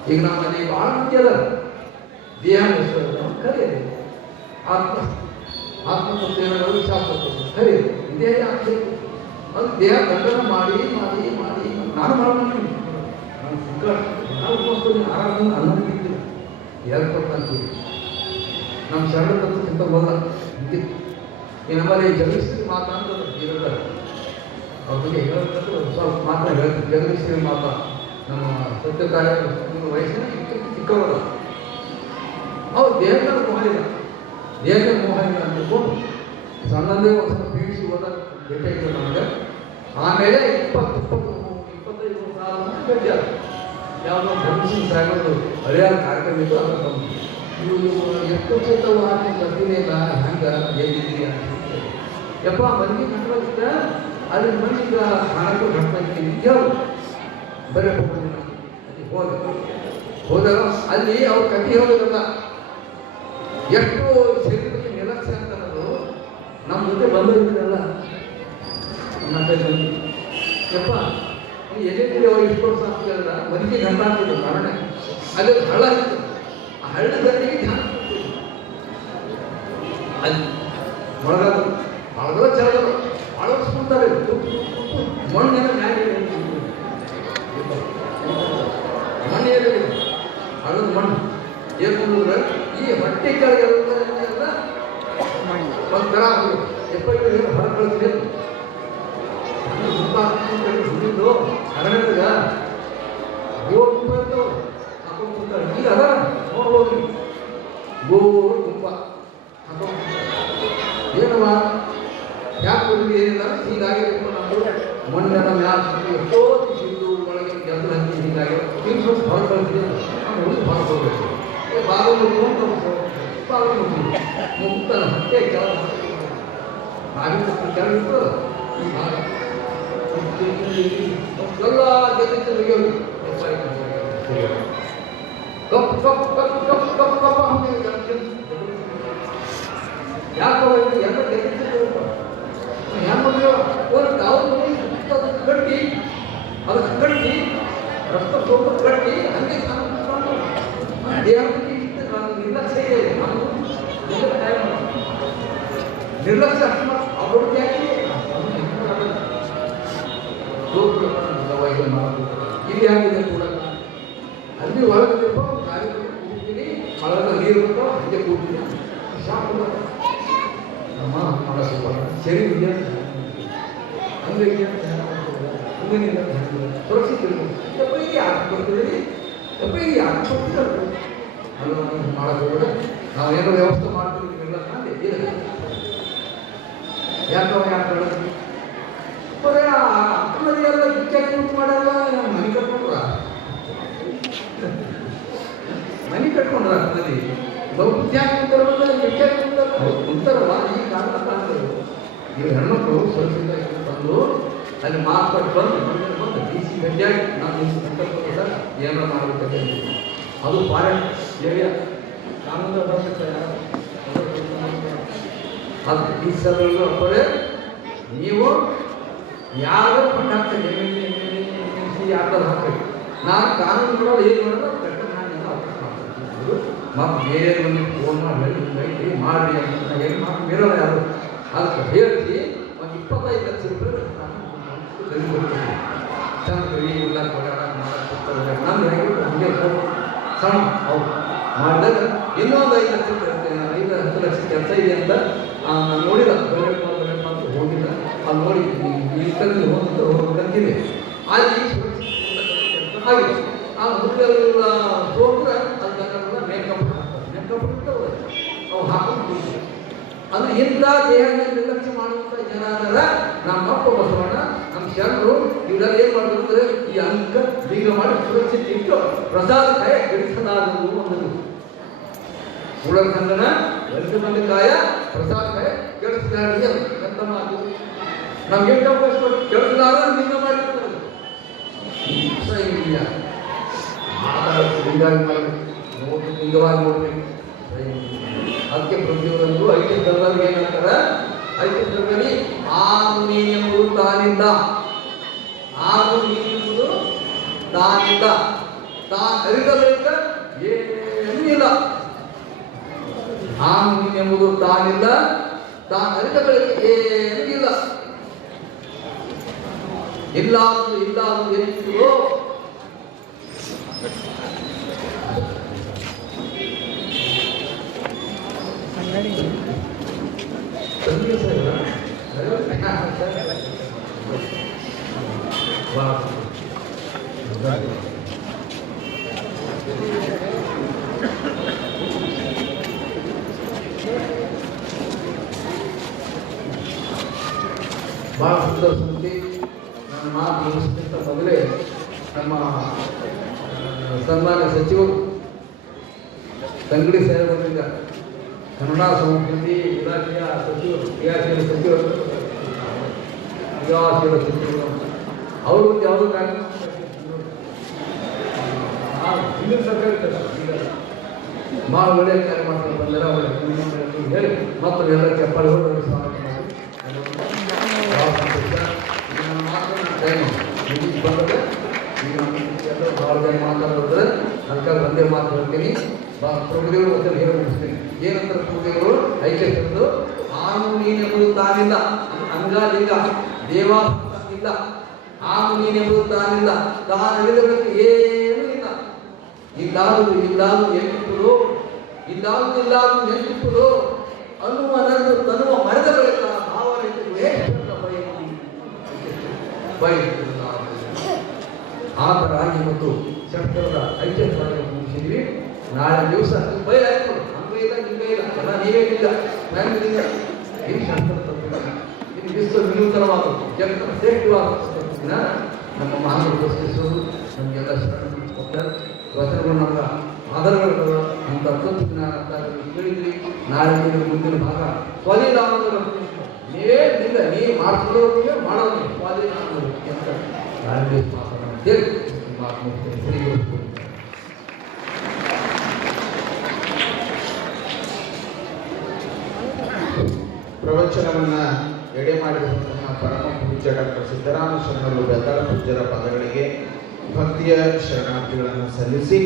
ಈಗ ನಮ್ಮಲ್ಲಿ ಭಾಳ ಮುಖ್ಯ ಅದ ದೇಹ ಕರೆಯಿರಿ ಆತ್ಮತತ್ವ ಶಾಸ್ತ್ರ ಕರೆಯಿರಿ ಇದೇ ಆಗ್ಬೇಕು ಅದು ದೇಹ ದಂಡನ ಮಾಡಿ ಮಾಡಿ ಮಾಡಿ ನಾನು ಮಾಡ್ತೀನಿ ಆರಾಮ ಅನ್ನೋದಿದ್ದಿಲ್ಲ ಹೇಳ್ಕೊಡ್ತಂತೀವಿ ನಮ್ಮ ಶರಣ ತತ್ವಕ್ಕಿಂತ ಬಲ್ಲ ಈ ನಮ್ಮಲ್ಲಿ ಜಗದೀಶ್ವರಿ ಮಾತಾ ಅಂತ ಇರ್ತಾರೆ ಅವ್ರ ಬಗ್ಗೆ ಹೇಳ್ತಕ್ಕೂ ಸ್ವಲ್ಪ ಮಾತ್ರ ಹೇಳ್ತೀವಿ ಜಗದೀಶ್ವರಿ ಮಾತಾ ನಮ್ಮ ಸತ್ಯಕಾರ್ಯ ವಯಸ್ಸಿನ ಚಿಕ್ಕವರ ಅವ್ರು ದೇಹದ ಮೋಹ ಇಲ್ಲ ದೇಹದ ಮೋಹ ಇಲ್ಲ ಅಂದ್ಕೊಂಡು ಸಣ್ಣದೇ ಒಂದು ಸ್ವಲ್ಪ ಪಿ ಯು ಸಿ ಓದ ಭೇಟಿಯಾಗಿತ್ತು ನಮಗೆ ಆಮೇಲೆ 25 ಸಾಲ ಭೇಟಿಯಾಗ ಯಾವುದೋ ಧರ್ಮಸಿಂಗ್ ಸಾಹೇಬರು ಹರಿಯಾಣ ಕಾರ್ಯಕ್ರಮ ಇತ್ತು ಅದನ್ನು ಬಂದು ಇವರು ಎಷ್ಟು ಸತವ ಬರ್ತೀನಿಲ್ಲ ಹಂಗೆ ಎಲ್ಲಿದ್ದೀರಿ ಅಂತ ಯಪ್ಪ ಮನೆಗೆ ಕಟ್ಟೋದಿತ್ತ ಅಲ್ಲಿ ಮನೆಗೆ ಹಣಕ್ಕೂ ಕಟ್ಟಾಗಿ ಕೇಳು ಬರೀ ಅಲ್ಲಿ ಹೋದಾಗ ಅಲ್ಲಿ ಅವ್ರು ಕಟ್ಟಿ ಹೋಗೋದಲ್ಲ ಎಷ್ಟು ಶರೀರಕ್ಕೆ ನಿರ್ಲಕ್ಷ್ಯ ಅಂತ ಅನ್ನೋದು ನಮ್ಮ ಜೊತೆ ಬಂದಿರ್ತೀರಲ್ಲ ಯಪ್ಪ ಎಲ್ಲಿದ್ದೀರಿ ಅವ್ರು ಇಷ್ಟು ವರ್ಷ ಆಗ್ತಿರಲ್ಲ ಮನೆಗೆ ಗಂಟ ಆಗ್ತಿದ್ರು ಕಾರಣ ಅಲ್ಲಿ ಹಳ್ಳ ಇತ್ತು ಆ ಹಳ್ಳದಲ್ಲಿ ಧ್ಯಾನ ಅಲ್ಲಿ ಮೊಳಗದು ಮೊಳಗೋ ಚಳಗದು ಅಳವಡಿಸ್ಕೊಂತಾರೆ ಮಣ್ಣಿನ ನ್ಯಾಯ ಮಣ್ಣೇನು ಹಳ್ಳದ ಮಣ್ಣು ಏಕಂದ್ರೆ ಈ ಹೊಟ್ಟೆ ಕೆಳಗೆಲ್ಲ ಒಂಥರ ಎಪ್ಪತ್ತು ಹೊರ ಕಳಿಸ್ಬೇಕು ಹುಡುಗಿದ್ದು ಅರಣ್ಯದಾಗ ಗೋಡು ಹಾಕೊಂಡ್ಬಿಡ್ತಾರೆ ಈಗ ಅದ ನೋಡ್ಬೋದು ಗೋರು ಗುಂಪ ಹಾಕೊಂಡು ಏನವ ಯಾಕೆ ಬಂದಿದೆ ಏನಿಲ್ಲ ಹೀಗಾಗಿರ್ಬೇಕು ನಾವು ಮಣ್ಣೆಲ್ಲ ಮ್ಯಾಲ ಎಷ್ಟೋ ತಿಂದು ಒಳಗೆ ಗೆದ್ದು ಹಂಚಿ ಹೀಗಾಗಿ ತಿನ್ಸು ಹೊರ ಕಳಿಸಿದ್ರೆ ನಾವು ಹುಡುಗಿ ಹೊರ ಹೋಗ್ಬೇಕು ಬಾಗಿಲು ಬಾಗಿಲು ಮುಕ್ತನ ಹೊಟ್ಟೆ ಕೆಳಗೆ ಬಾಗಿಲು ಕೆಳಗೆ ಇತ್ತು ಎಲ್ಲ ಜಗತ್ತಿಗೆ cup cup cup cup cup cup ಯಾಕೋ ಎಲ್ಲ ಜಗತ್ತಿಗೆ ಹೆಂಗೆ ಒಂದು ಅವ್ರು ಕಟ್ಟಿ ಅದಕ್ಕೆ ಕಟ್ಟಿ ರಕ್ತ ಸ್ವಲ್ಪ ಕಟ್ಟಿ ಹಂಗೆ ದೇಹಕ್ಕೆ ನಾನು ನಿರ್ಲಕ್ಷ್ಯ ಇದೆ ನಾನು ನಿರ್ಲಕ್ಷ್ಯ ಅವ್ರು ಯಾಕೆ ಇಲ್ಲಿ ಆಗಿದೆ ಕೂಡ ಅಲ್ಲಿ ಒಳಗಡೆ ಕಾರ್ಯಕ್ರಮ ಕೂಡ್ತೀನಿ ಒಳಗ ನೀರು ಬಿಟ್ಟು ಹಂಗೆ ಕೂಡ್ತೀನಿ ಶಾಪ್ ನಮ್ಮ ಮನಸ್ಸು ಸರಿ ಇದೆ ಹಂಗೆ ಹಂಗೇನಿಲ್ಲ ಸುರಕ್ಷಿತ ಎಪ್ಪೈಗೆ ಯಾಕೆ ಬರ್ತೀವಿ ಎಪ್ಪೈಗೆ ಯಾಕೆ ಬರ್ತೀವಿ ಅದು ಮಾಡೋದು ನಾವೇನೋ ವ್ಯವಸ್ಥೆ ಮಾಡ್ತೀವಿ ಎಲ್ಲ ಇಲ್ಲ ಯಾಕೋ ಯಾಕೆ ಬರೀ ಅಕ್ಕಮದಿಯೆಲ್ಲ ಬಿಚ್ಚಾಗಿ ಮಾಡಲ್ಲ ಮನೆ ಕಟ್ಕೊಂಡ್ರ ಮನೆ ಕಟ್ಕೊಂಡ್ರ ಅಕ್ಕಮದಿ ಬಿಚ್ಚಾಗಿ ಕುಂತಾರಲ್ಲ ಈ ಕಾರಣಗಳು ನೀವು ಹೆಣ್ಮಕ್ಳು ಸುರಕ್ಷಿತ ಬಂದು ಅಲ್ಲಿ ಮಾರ್ಪಾಟ್ ಬಂದು ಡಿ ಸಿ ಗಟ್ಟಿಯಾಗಿ ನಾನು ಸಂಕಲ್ಪ ಏನೋ ಮಾಡಬೇಕಂತ ಅದು ಫಾರೆನ್ ಏರಿಯಾ ಕಾನೂನು ಅದು ಡಿ ಸಿ ಅಪ್ಪರೇ ನೀವು ಯಾರು ಫಂಡ್ ಹಾಕ್ತೇನೆ ಯಾರ್ದಾರು ಹಾಕಬೇಕು ನಾನು ಕಾನೂನು ಕೂಡ ಏನು ಮಾಡೋದು ಕಟ್ಟ ನಾನೆಲ್ಲ ಅವಕಾಶ ಮಾಡ್ತೀನಿ ಮತ್ತು ಬೇರೆ ಒಂದು ಫೋನ್ ಮಾಡಿ ಮಾಡಿ ಅಂತ ಏನು ಮಾಡಿ ಬೇರೆಯಲ್ಲ ಯಾರು ಅದಕ್ಕೆ ಹೇಳಿಸಿ ಒಂದು 25 ಲಕ್ಷ ರೂಪಾಯಿ ಚಂದ ಕವಿ ಇಲ್ಲ ಕೊಡೋಣ ಮಾಡಕ್ಕೆ ನಾನು ಹೇಗೆ ಸಣ್ಣ ಹೌದು ಮಾಡಿದಾಗ ಇನ್ನೊಂದು 5 ಲಕ್ಷ 5-10 ಲಕ್ಷ ಕೆಲಸ ಇದೆ ಅಂತ ನಾನು ನೋಡಿಲ್ಲ ಅಂತ ಹೋಗಿಲ್ಲ ಅದು ನೋಡಿ ಈ ಕಲ್ಲಿ ಹೋಗ್ತಂತಿದೆ ಅಲ್ಲಿ ಹಾಗೆ ಆ ಹುಡುಗರೆಲ್ಲ ಸೋಟ್ರೆ ಅದನ್ನೆಲ್ಲ ಮೇಕಪ್ ಹಾಕ್ತಾರೆ ಮೇಕಪ್ ಇರ್ತವೆ ಅವು ಹಾಕೊಂಡು ಅಂದ್ರೆ ಇಂಥ ದೇಹದ ನಿರ್ಲಕ್ಷ್ಯ ಮಾಡುವಂಥ ಜನ ಅದರ ನಮ್ಮಪ್ಪ ಬಸವಣ್ಣ ನಮ್ಮ ಶರಣರು ಇವರೆಲ್ಲ ಏನು ಮಾಡ್ತಾರೆ ಈ ಅಂಕ ಬೀಗ ಮಾಡಿ ಸುರಕ್ಷಿತ ಇಟ್ಟು ಪ್ರಸಾದ ಕಾಯ ಗಳಿಸಲಾಗದು ಅನ್ನೋದು ಉಳದ ಸಂಗನ ಎರಡು ಮಂದಿ ಕಾಯ ಪ್ರಸಾದ ಕಾಯ ಗಳಿಸಲಾಗಲಿ ಅಂತ ಮಾತು ನಮ್ಗೆ ಎಷ್ಟು ಅವಕಾಶ ಕೊಟ್ಟು ಕೇಳಿಸಲಾರ ಬೀಗ ಮಾಡಿರ್ತಾರೆ ಇಲ್ಲ ಹೀಗಾಗಿ ಮಾಡಿ ನೋಡಿ ಲಿಂಗವಾಗಿ ನೋಡ್ಬೇಕು ಅದಕ್ಕೆ ಪ್ರತಿಯೊಂದು ಐಕ್ಯ ಧರ್ಮದಲ್ಲಿ ಏನಂತಾರ ಐಕ್ಯ ಧರ್ಮದಲ್ಲಿ ಆರು ನೀನೆಂಬುದು ತಾನಿಂದ ಆರು ನೀನೆಂಬುದು ತಾನಿಂದ ತಾನು ಅರಿತಬೇಕ ಏನೂ ಇಲ್ಲ ಆರು ನೀನೆಂಬುದು ತಾನಿಂದ ತಾನು ಅರಿತ ಬಳಿಕ ಏನೂ ಇಲ್ಲ ಇಲ್ಲಾವುದು ಇಲ್ಲಾವುದು ಎನ್ನುವುದು ಬಹಳ ಸುಂದರ ಸಂಗತಿ ನನ್ನ ಮಾತು ಮುಗಿಸ್ತಿದ್ದ ಮೊದಲೇ ನಮ್ಮ ಸನ್ಮಾನ್ಯ ಸಚಿವರು ತಂಗಡಿ ಸಾಹೇಬರಿಂದ ಕನ್ನಡ ಸಂಸ್ಕೃತಿ ಇಲಾಖೆಯ ಸಚಿವರು ಇಲಾಖೆಯ ಸಚಿವರು ಇಲಾಖೆಯ ಸಚಿವರು ಅವರು ಯಾವುದೋ ಕಾರ್ಯಕ್ರಮ ಹಿಂದಿನ ಸರ್ಕಾರ ಭಾಳ ಒಳ್ಳೆಯ ಕಾರ್ಯ ಮಾಡ್ತಾರೆ ಬಂದರೆ ಅವರ ಹೇಳಿ ಮತ್ತು ಎಲ್ಲ ಚಪ್ಪಾಳೆ ಹೋಗಿ ಸ್ವಾಗತ ಮಾಡಿ ಬಂದರೆ ಈಗ ಎಲ್ಲ ಭಾಳ ಜನ ಮಾತಾಡೋದ್ರೆ ಅದಕ್ಕೆ ಒಂದೇ ಮಾತು ಹೇಳ್ತೀನಿ ಪ್ರಭುದೇವರು ಮತ್ತೆ ಹೇಳಿ ಮುಗಿಸ್ತೀನಿ ಏನಂತಾರೆ ಪ್ರಭುದೇವರು ಐಕ್ಯ ತಂದು ಆನು ನೀನೆಂಬುದು ತಾನಿಲ್ಲ ಅಂಗಾಲಿಂಗ ದೇವ ಇಲ್ಲ ಆನು ನೀನೆಂಬುದು ತಾನಿಲ್ಲ ತಾನು ಹಿಡಿದಕ್ಕೆ ಏನೂ ಇಲ್ಲ ಇಲ್ಲಾದು ಇಲ್ಲಾದು ಎಂತಿಪ್ಪುದು ಇಲ್ಲಾದು ಇಲ್ಲಾದು ಎಂತಿಪ್ಪುದು ಅನ್ನುವ ನನ್ನ ತನ್ನುವ ಮರದ ಬಳಿಕ ಭಾವನೆಗೆ ಆ ಥರ ಆಗಿ ಮತ್ತು ಶಂಕರದ ಐಕ್ಯ ಮುಗಿಸಿದ್ವಿ ನಾಳೆ ದಿವಸ ಬಯಲಾಯ್ತು ಹಂಗ ಇಲ್ಲ ಹಿಂಗ ಇಲ್ಲ ಎಲ್ಲ ನೀವೇನಿಲ್ಲ ಇಲ್ಲ ಇದು ಶಂಕರ ತತ್ವ ಇದು ವಿಶ್ವ ವಿನೂತನವಾದ ಜಗತ್ತಿನ ಶ್ರೇಷ್ಠವಾದ ತತ್ವನ ನಮ್ಮ ಮಹಾನ್ ಉಪಸ್ಥಿಸೋದು ನಮಗೆಲ್ಲ ಶರಣ ವಚನಗಳು ನಮ್ಮ ಆಧಾರಗಳು ಅಂತ ತತ್ವಜ್ಞಾನ ಅಂತ ಕೇಳಿದ್ರಿ ನಾಳೆ ಮುಂದಿನ ಭಾಗ ಸ್ವಾಧೀನ ನೀವೇನಿಲ್ಲ ನೀ ಮಾಡ್ಕೊಳ್ಳೋರಿಗೆ ಮಾಡೋದು ಸ್ವಾಧೀನ ಅಂತ ನಾಳೆ ಮಾತಾಡೋಣ ಪ್ರವಚನವನ್ನ ಎಡೆ ಮಾಡಿರುವಂತಹ ಪರಮ ಪೂಜ್ಯ ಡಾಕ್ಟರ್ ಸಿದ್ದರಾಮ ಶರಣರು ಬೆದ್ದಾಳ ಪೂಜ್ಯರ ಪದಗಳಿಗೆ ಭಕ್ತಿಯ ಶರಣಾರ್ಥಿಗಳನ್ನು ಸಲ್ಲಿಸಿ